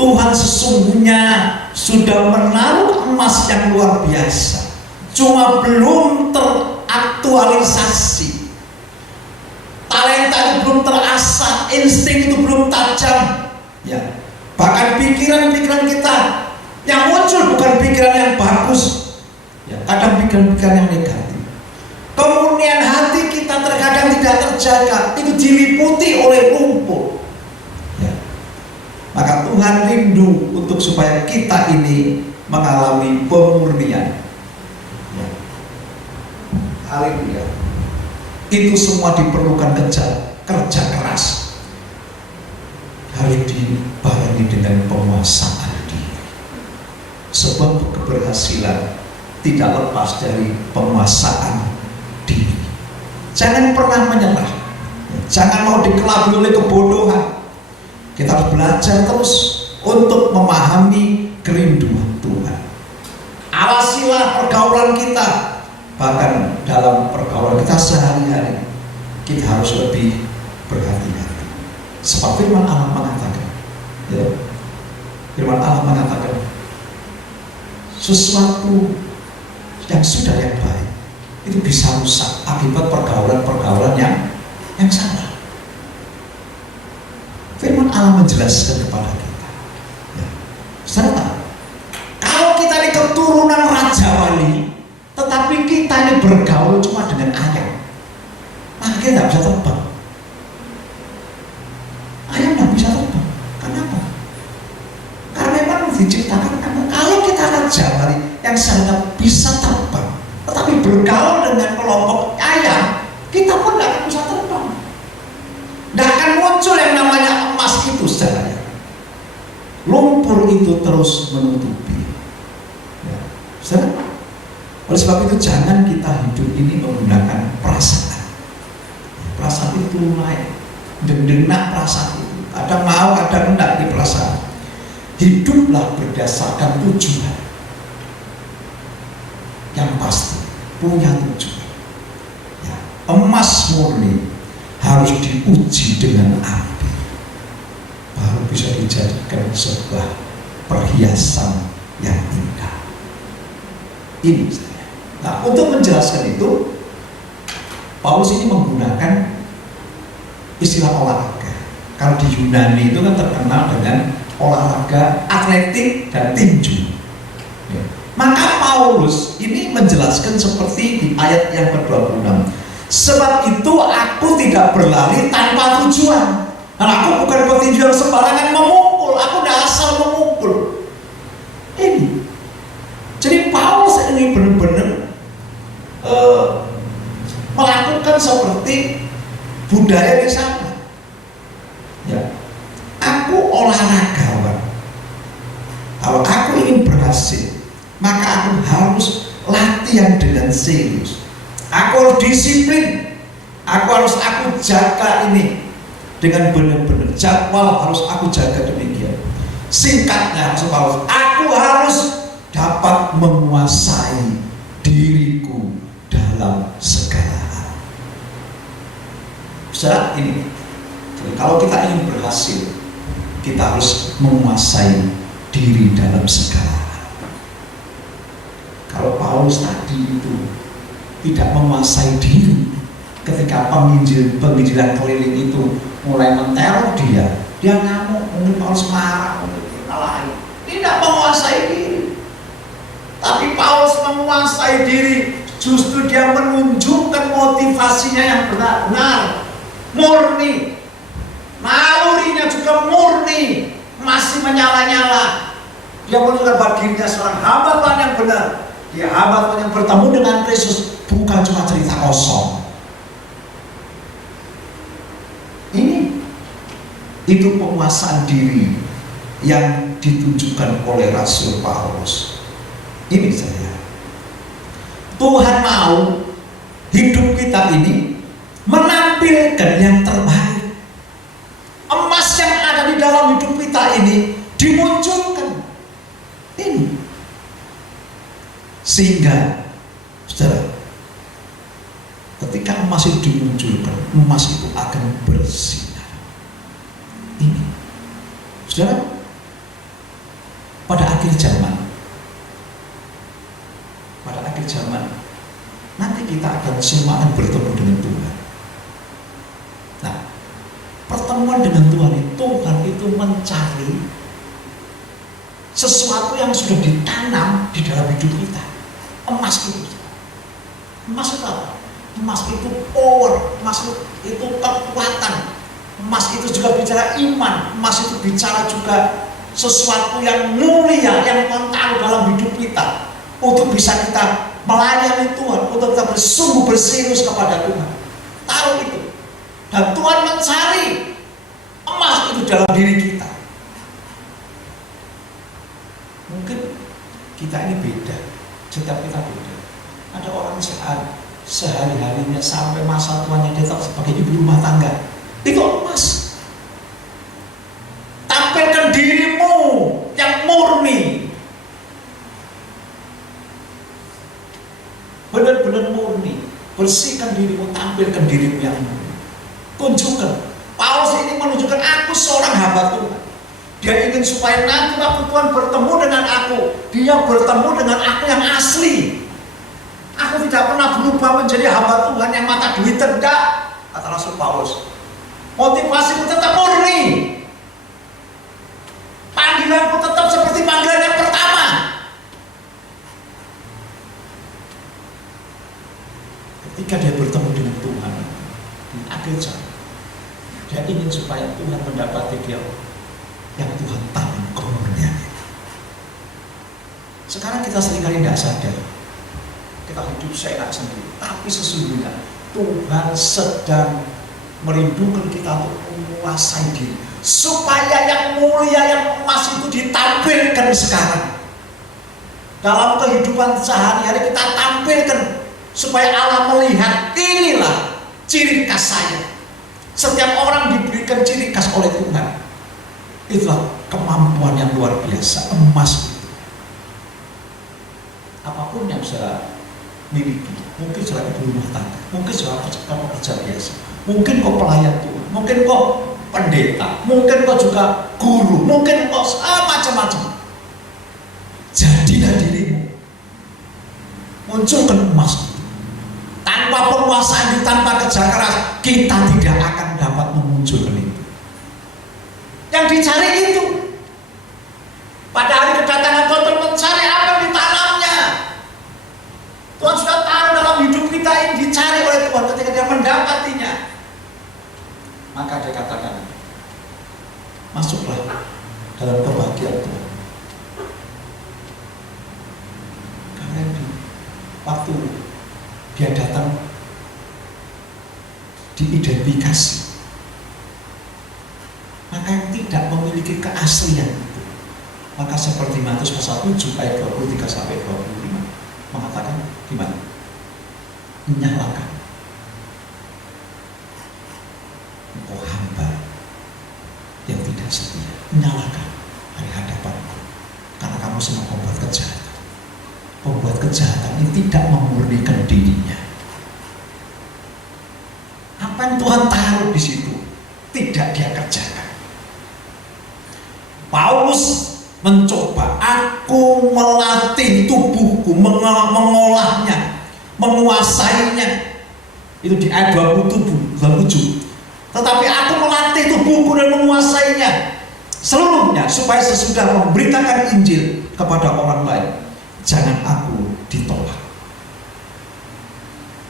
Tuhan sesungguhnya sudah menaruh emas yang luar biasa, cuma belum teraktualisasi. Talenta itu belum terasah, insting itu belum tajam. Ya. Bahkan pikiran-pikiran kita yang muncul bukan pikiran yang bagus, ya, kadang pikiran-pikiran yang negatif. Kemurnian hati kita terkadang tidak terjaga, itu diliputi oleh lumpur. Ya. Maka Tuhan rindu untuk supaya kita ini mengalami pemurnian. Ya. Haleluya. Itu semua diperlukan kerja keras. Harus dibarengi dengan penguasaan diri. Sebab keberhasilan tidak lepas dari penguasaan diri. Jangan pernah menyerah. Jangan mau dikelabui oleh kebodohan. Kita harus belajar terus untuk memahami kerinduan Tuhan. Awasilah pergaulan kita. Bahkan dalam pergaulan kita sehari-hari, kita harus lebih berhati-hati. Sebab firman Allah mengatakan, ya, firman Allah mengatakan, sesuatu yang sudah yang baik itu bisa rusak akibat pergaulan-pergaulan yang salah. Firman Allah menjelaskan kepada kita, ya, serta kalau kita ini keturunan Raja Wali, tetapi kita ini bergaul cuma dengan ayam, maka kita tidak bisa terbang. Ayam tidak bisa terbang. Kenapa? Karena memang diciptakan kalau kita Raja Wali yang sangat bisa terbang, tetapi bergaul dengan kelompok ayam, kita pun tidak akan bisa terbang. Tidak akan muncul yang namanya emas itu sebenarnya. Lumpur itu terus menutupi. Ya. Oleh sebab itu jangan kita hidup ini menggunakan perasaan. Perasaan itu naik, dendenak perasaan itu. Kadang mau, kadang tidak di perasaan. Hiduplah berdasarkan tujuan yang pasti, punya tujuan. Ya. Emas murni harus diuji dengan api, baru bisa dijadikan sebuah perhiasan yang indah. Ini saya. Nah, untuk menjelaskan itu, Paulus ini menggunakan istilah olahraga. Kalau di Yunani itu kan terkenal dengan olahraga atletik dan tinju. Ya. Maka Paulus ini menjelaskan seperti di ayat yang ke-26. Sebab itu aku tidak berlari tanpa tujuan. Dan aku bukan petinju yang sembarangan memukul. Aku tidak asal memukul. Ini. Jadi Paulus ini benar-benar melakukan seperti budaya di sana. Ya. Aku olahragawan. Kalau aku ingin berhasil, maka aku harus latihan dengan serius. Aku harus disiplin. Aku jaga ini dengan benar-benar. Jadwal harus aku jaga demikian. Singkatnya, aku harus dapat menguasai diriku dalam segala hal. Saudara, ini. Jadi kalau kita ingin berhasil, kita harus menguasai diri dalam segala hal. Kalau Paulus tadi itu tidak menguasai diri, ketika penginjilan keliling itu mulai menteror dia ngamuk, mungkin Paulus marah, mungkin kita lain. Tidak menguasai diri. Tapi Paulus menguasai diri, justru dia menunjukkan motivasinya yang benar-benar murni. Nalurinya juga murni, masih menyala-nyala. Dia menunjukkan bahwa dirinya seorang hamba Tuhan yang benar. Dia hamba Tuhan yang bertemu dengan Kristus, bukan cuma cerita kosong. Itu penguasaan diri yang ditunjukkan oleh Rasul Paulus. Ini saya. Tuhan mau hidup kita ini menampilkan yang terbaik. Emas yang ada di dalam hidup kita ini dimunculkan. Ini. Sehingga, saudara, ketika emas itu dimunculkan, emas itu akan bersinar. Ini, saudara, pada akhir zaman, nanti kita akan semua akan bertemu dengan Tuhan. Nah, pertemuan dengan Tuhan itu mencari sesuatu yang sudah ditanam di dalam hidup kita. Emas itu apa? Emas itu power, emas itu kekuatan. Emas itu juga bicara iman, emas itu bicara juga sesuatu yang mulia, yang Tuhan taruh dalam hidup kita untuk bisa kita melayani Tuhan, untuk kita bersungguh berserius kepada Tuhan. Taruh itu. Dan Tuhan mencari emas itu dalam diri kita. Mungkin kita ini beda, setiap kita beda. Ada orang sehari-harinya sampai masa tuanya dia tetap sebagai ibu rumah tangga. Itu emas. Tampilkan dirimu yang murni, benar-benar murni. Bersihkan dirimu, tampilkan dirimu yang murni. Tunjukkan. Paulus ini menunjukkan aku seorang hamba Tuhan. Dia ingin supaya nanti waktu Tuhan bertemu dengan aku, dia bertemu dengan aku yang asli. Aku tidak pernah berubah menjadi hamba Tuhan yang mata duit tidak, kata Rasul Paulus. Motivasiku tetap murni. Panggilanku tetap seperti panggilan yang pertama. Ketika dia bertemu dengan Tuhan di akhir zaman, dia ingin supaya Tuhan mendapati dia yang Tuhan tanam kemurnian. Sekarang kita seringkali tidak sadar, kita hidup seenak sendiri, tapi sesungguhnya Tuhan sedang merindukan kita untuk menguasai diri, supaya yang mulia, yang emas itu ditampilkan sekarang dalam kehidupan sehari-hari. Kita tampilkan supaya Allah melihat, inilah ciri khas saya. Setiap orang diberikan ciri khas oleh Tuhan. Itulah kemampuan yang luar biasa, emas itu. Apapun yang saya miliki, mungkin saya ibu rumah tangga, mungkin saya pekerja biasa, mungkin kau pelayan Tuhan, mungkin kau pendeta, mungkin kau juga guru, mungkin kau macam-macam. Jadilah dirimu, munculkan emas itu. Tanpa penguasaan, tanpa kerja keras, kita tidak akan dapat memunculkan itu. Yang dicari itu. Pada hari kedatangan Tuhan mencari apa yang ditanamnya. Tuhan sudah taruh dalam hidup kita yang dicari oleh Tuhan. Ketika dia mendapatinya, maka dia katakan, masuklah dalam kebahagiaan Tuhan. Karena di waktu dia datang, diidentifikasi. Maka yang tidak memiliki keaslian itu, maka seperti Matius pasal 7 ayat 23 sampai 25 mengatakan gimana? Nyalakan engkau hamba yang tidak setia, nyalakan hari hadapanku, karena kamu semua membuat kejahatan. Pembuat kejahatan ini tidak memurnikan dirinya. Apa yang Tuhan taruh di mencoba, aku melatih tubuhku, mengolahnya, menguasainya. Itu di ayat 27. Tetapi aku melatih tubuhku dan menguasainya seluruhnya, supaya sesudah memberitakan Injil kepada orang lain, jangan aku ditolak.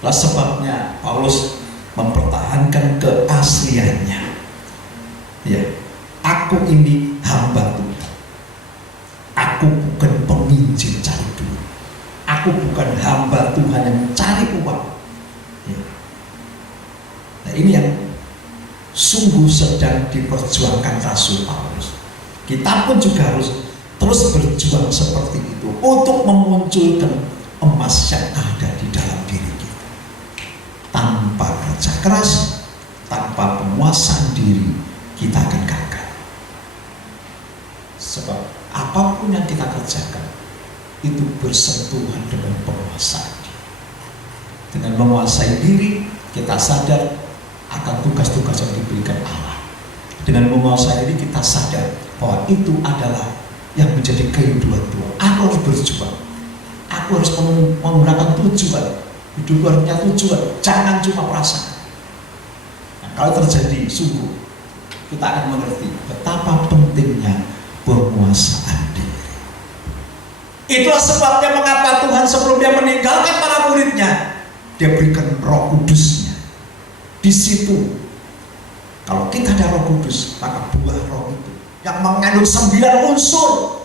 Itulah sebabnya Paulus mempertahankan keasliannya. Ya, aku ini hamba Tuhan. Aku bukan penginjil cari duit. Aku bukan hamba Tuhan yang cari uang. Ya. Nah, ini yang sungguh sedang diperjuangkan Rasul Paulus. Kita pun juga harus terus berjuang seperti itu untuk memunculkan emas yang ada di dalam diri kita. Tanpa kerja keras, tanpa penguasaan diri, kita akan gagal. Sebab apapun yang kita kerjakan itu bersentuhan dengan penguasaan diri. Dengan menguasai diri, kita sadar akan tugas-tugas yang diberikan Allah. Dengan menguasai diri, kita sadar bahwa itu adalah yang menjadi kehidupan Tuhan. Aku harus berjuang. Aku harus menggunakan tujuan. Hidup harus punya tujuan. Jangan cuma perasaan. Nah, kalau terjadi, sungguh kita akan mengerti betapa pentingnya penguasaan diri. Itulah sebabnya mengapa Tuhan sebelum dia meninggalkan para muridnya, dia berikan Roh Kudusnya. Di situ, kalau kita ada Roh Kudus, maka buah Roh itu yang mengandung 9 unsur.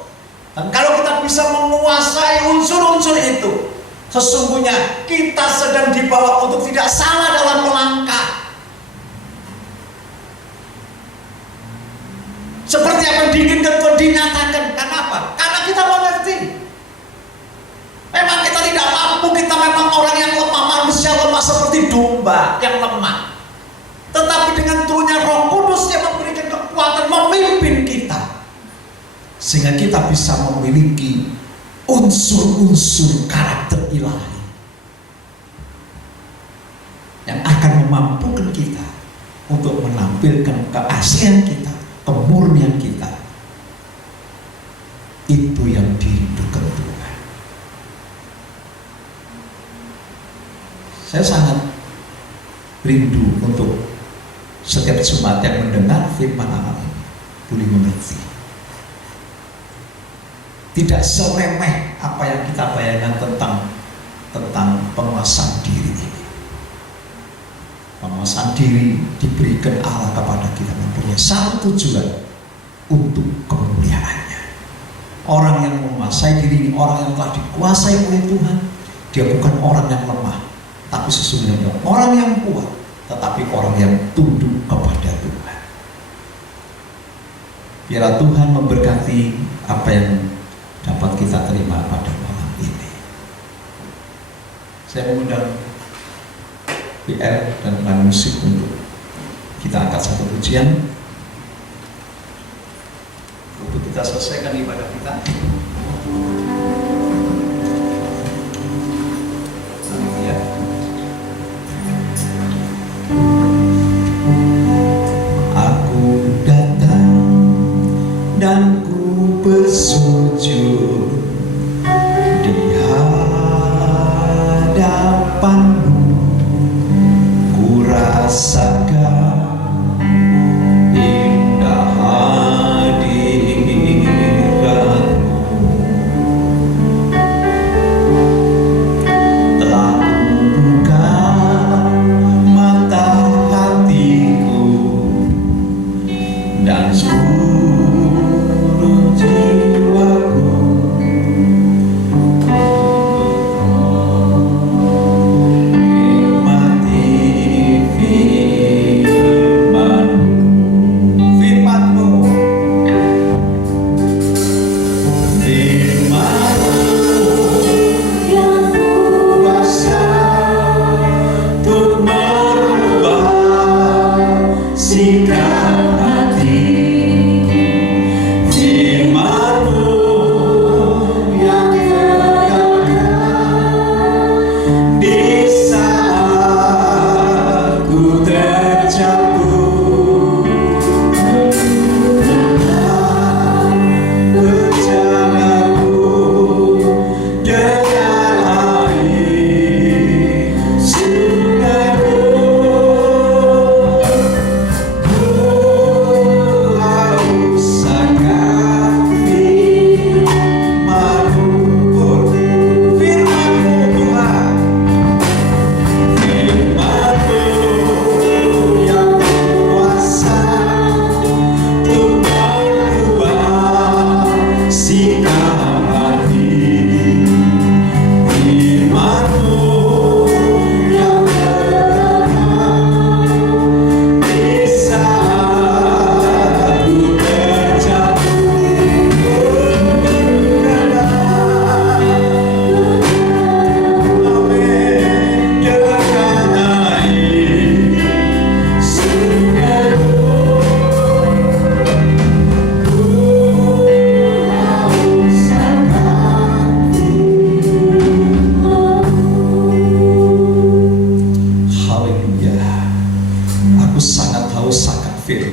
Dan kalau kita bisa menguasai unsur-unsur itu, sesungguhnya kita sedang dibawa untuk tidak salah dalam melangkah. Seperti apa yang diinginkan Tuhan dinyatakan. Kenapa? Karena kita mengerti. Memang kita tidak mampu, kita memang orang yang lemah, manusia lemah seperti domba yang lemah. Tetapi dengan turunnya Roh Kudus yang memberikan kekuatan memimpin kita, sehingga kita bisa memiliki unsur-unsur karakter ilahi yang akan memampukan kita untuk menampilkan keaslian kita, kemurnian kita. Itu yang dirindukan Tuhan. Saya sangat rindu untuk setiap Jumat yang mendengar firman Allah ini boleh mengerti. Tidak seremeh apa yang kita bayangkan tentang penguasaan diri ini. Penguasaan diri diberikan Allah kepada kita mempunyai satu tujuan, untuk kemuliaannya. Orang yang menguasai diri ini orang yang telah dikuasai oleh Tuhan. Dia bukan orang yang lemah, tapi sesungguhnya orang yang kuat, tetapi orang yang tunduk kepada Tuhan. Biarlah Tuhan memberkati apa yang dapat kita terima pada malam ini. Saya mengundang PR dan pemain musik untuk kita angkat satu pujian untuk kita selesaikan ibadah kita. Ya. Aku datang dan ku bersujud di hadapanmu, ku rasakan indah hadiratmu. Telah kubuka mata hatiku dan seluruh jiwaku nikmati firman-Mu, yang kuasa untuk merubah sikap hati. Firman-Mu yang terkadang di saat ku terjatuh,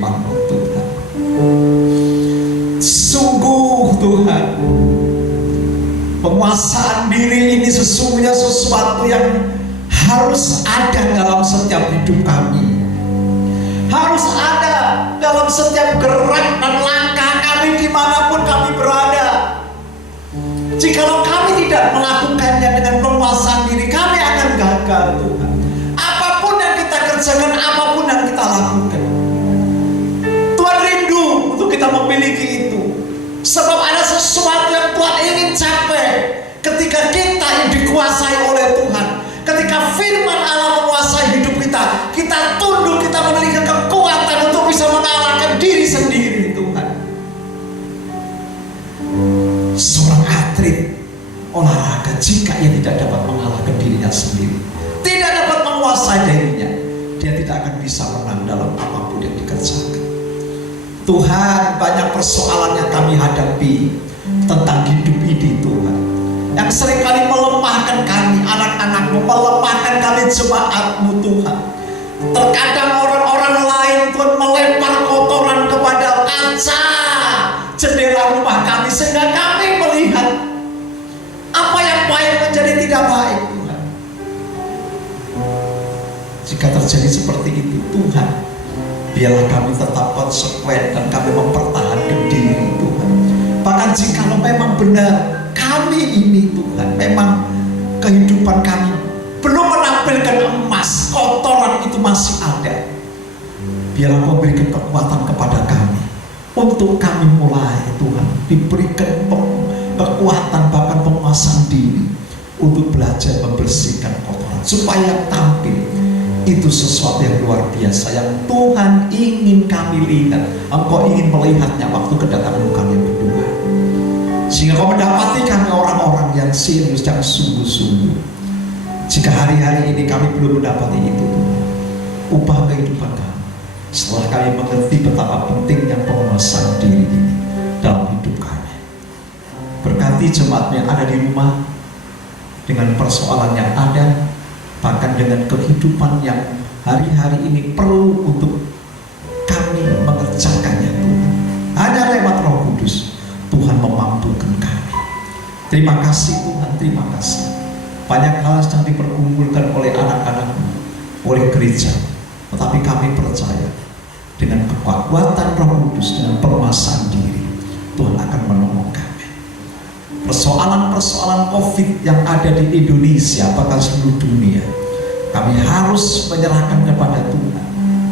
firman-Mu Tuhan. Sungguh Tuhan, penguasaan diri ini sesungguhnya sesuatu yang harus ada dalam setiap hidup kami. Harus ada dalam setiap gerak dan langkah kami dimanapun kami berada. Jikalau kami tidak melakukannya dengan penguasaan diri, kami akan gagal Tuhan. Apapun yang kita kerjakan, apapun yang kita lakukan, Tuhan rindu untuk kita memiliki itu. Sebab ada sesuatu yang Tuhan ingin capai ketika kita yang dikuasai oleh Tuhan. Ketika firman Allah menguasai hidup kita, kita tunduk, kita memiliki kekuatan untuk bisa mengalahkan diri sendiri Tuhan. Seorang atlet olahraga, jika ia tidak dapat mengalahkan dirinya sendiri, tidak dapat menguasai dirinya, dia tidak akan bisa menang dalam apapun yang dikerjakan. Tuhan, banyak persoalan yang kami hadapi tentang hidup ini Tuhan, yang seringkali melemahkan kami, anak-anak-Mu, melemahkan kami, jemaat-Mu Tuhan. Terkadang orang-orang lain Tuhan melempar kotoran kepada kaca jendela rumah kami, sehingga kami melihat apa yang baik menjadi tidak baik Tuhan. Jika terjadi seperti itu Tuhan, biarlah kami tetap konsekuen dan kami mempertahankan diri Tuhan. Bahkan jika memang benar kami ini Tuhan, memang kehidupan kami belum menampilkan emas, kotoran itu masih ada, biarlah Kau berikan kekuatan kepada kami untuk kami mulai Tuhan diberikan kekuatan, bahkan penguasaan diri untuk belajar membersihkan kotoran, supaya yang tampil itu sesuatu yang luar biasa yang Tuhan ingin kami lihat. Engkau ingin melihatnya waktu kedatangan kami berdua, sehingga Kau mendapati kami orang-orang yang serius dan sungguh-sungguh. Jika hari-hari ini kami belum mendapati itu Tuhan, ubah kehidupan kami setelah kami mengerti betapa pentingnya penguasaan diri ini dalam hidup kami. Berkati jemaat yang ada di rumah dengan persoalan yang ada, bahkan dengan kehidupan yang hari-hari ini perlu untuk kami mengerjakannya Tuhan. Ada lewat Roh Kudus Tuhan memampukan kami. Terima kasih Tuhan, terima kasih. Banyak hal yang diperkumpulkan oleh anak-anak-Mu, oleh gereja, tetapi kami percaya dengan kekuatan Roh Kudus, dengan penguasaan diri, Tuhan akan menolong kami. Persoalan-persoalan COVID yang ada di Indonesia, bahkan seluruh dunia, kami harus menyerahkan kepada Tuhan.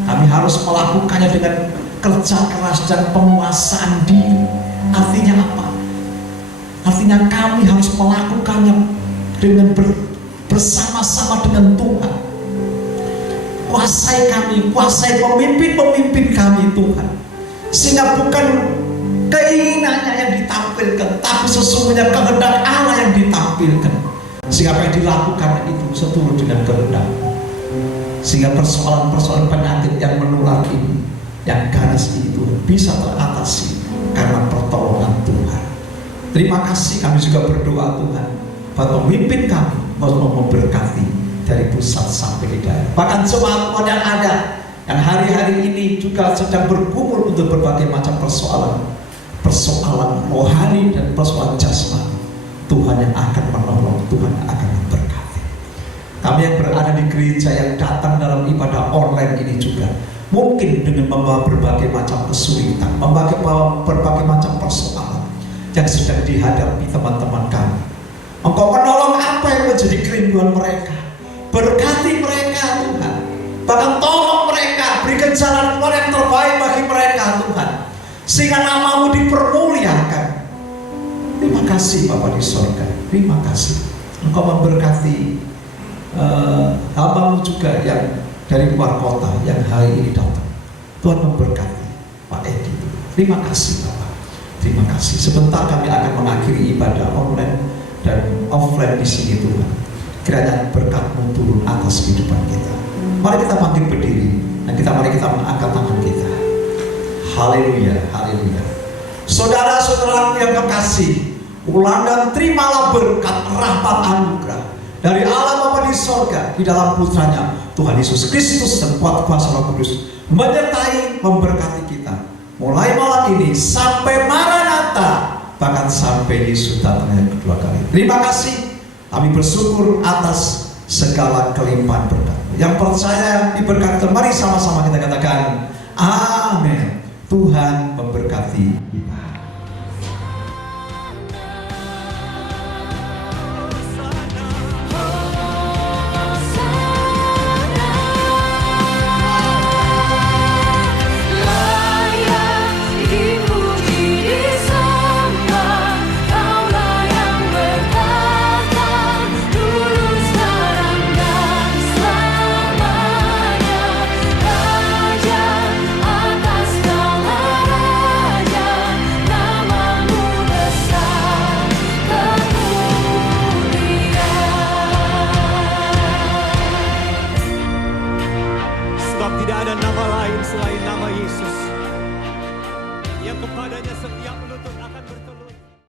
Kami harus melakukannya dengan kerja keras dan penguasaan diri. Artinya apa? Artinya kami harus melakukannya dengan bersama-sama dengan Tuhan. Kuasai kami, kuasai pemimpin-pemimpin kami Tuhan, sehingga bukan keinginannya yang ditampilkan, tapi sesungguhnya kehendak Allah yang ditampilkan, sehingga apa yang dilakukan itu seturut dengan kehendak, sehingga persoalan-persoalan penyakit yang menular ini, yang ganas itu bisa teratasi karena pertolongan Tuhan. Terima kasih. Kami juga berdoa Tuhan, bahwa pemimpin kami mau memberkati dari pusat sampai di daerah. Bahkan jemaat yang ada yang hari-hari ini juga sedang bergumul untuk berbagai macam persoalan rohani dan persoalan jasmani, Tuhan yang akan menolong, Tuhan yang akan memberkati. Kami yang berada di gereja yang datang dalam ibadah online ini juga mungkin dengan membawa berbagai macam kesulitan, membawa berbagai macam persoalan yang sedang dihadapi teman-teman kami. Engkau menolong apa yang menjadi kerinduan mereka. Berkati mereka Tuhan. Bahkan tolong mereka, berikan jalan keluar yang terbaik bagi mereka Tuhan, sehingga nama-Mu dipermuliakan. Terima kasih Bapa di sorga. Terima kasih. Engkau memberkati hamba-Mu juga yang dari luar kota yang hari ini datang. Tuhan memberkati Pak Edi. Terima kasih Bapak. Terima kasih. Sebentar kami akan mengakhiri ibadah online dan offline di sini Tuhan. Kiranya berkat-Mu turun atas kehidupan kita. Mari kita bangkit berdiri dan mari kita mengangkat tangan kita. Haleluya, haleluya. Saudara-saudaraku yang kekasih, ulang dan terimalah berkat rahmat anugerah dari Allah Bapa di sorga, di dalam putranya Tuhan Yesus Kristus dan kuat kuasa Roh Kudus menyertai, memberkati kita mulai malam ini sampai Maranatha, bahkan sampai Yesus datang yang kedua kali. Terima kasih, kami bersyukur atas segala kelimpahan berkat. Yang percaya diberkati, mari sama-sama kita katakan amin. Tuhan memberkati kita. Sebab tidak ada nama lain selain nama Yesus yang kepadanya setiap lutut akan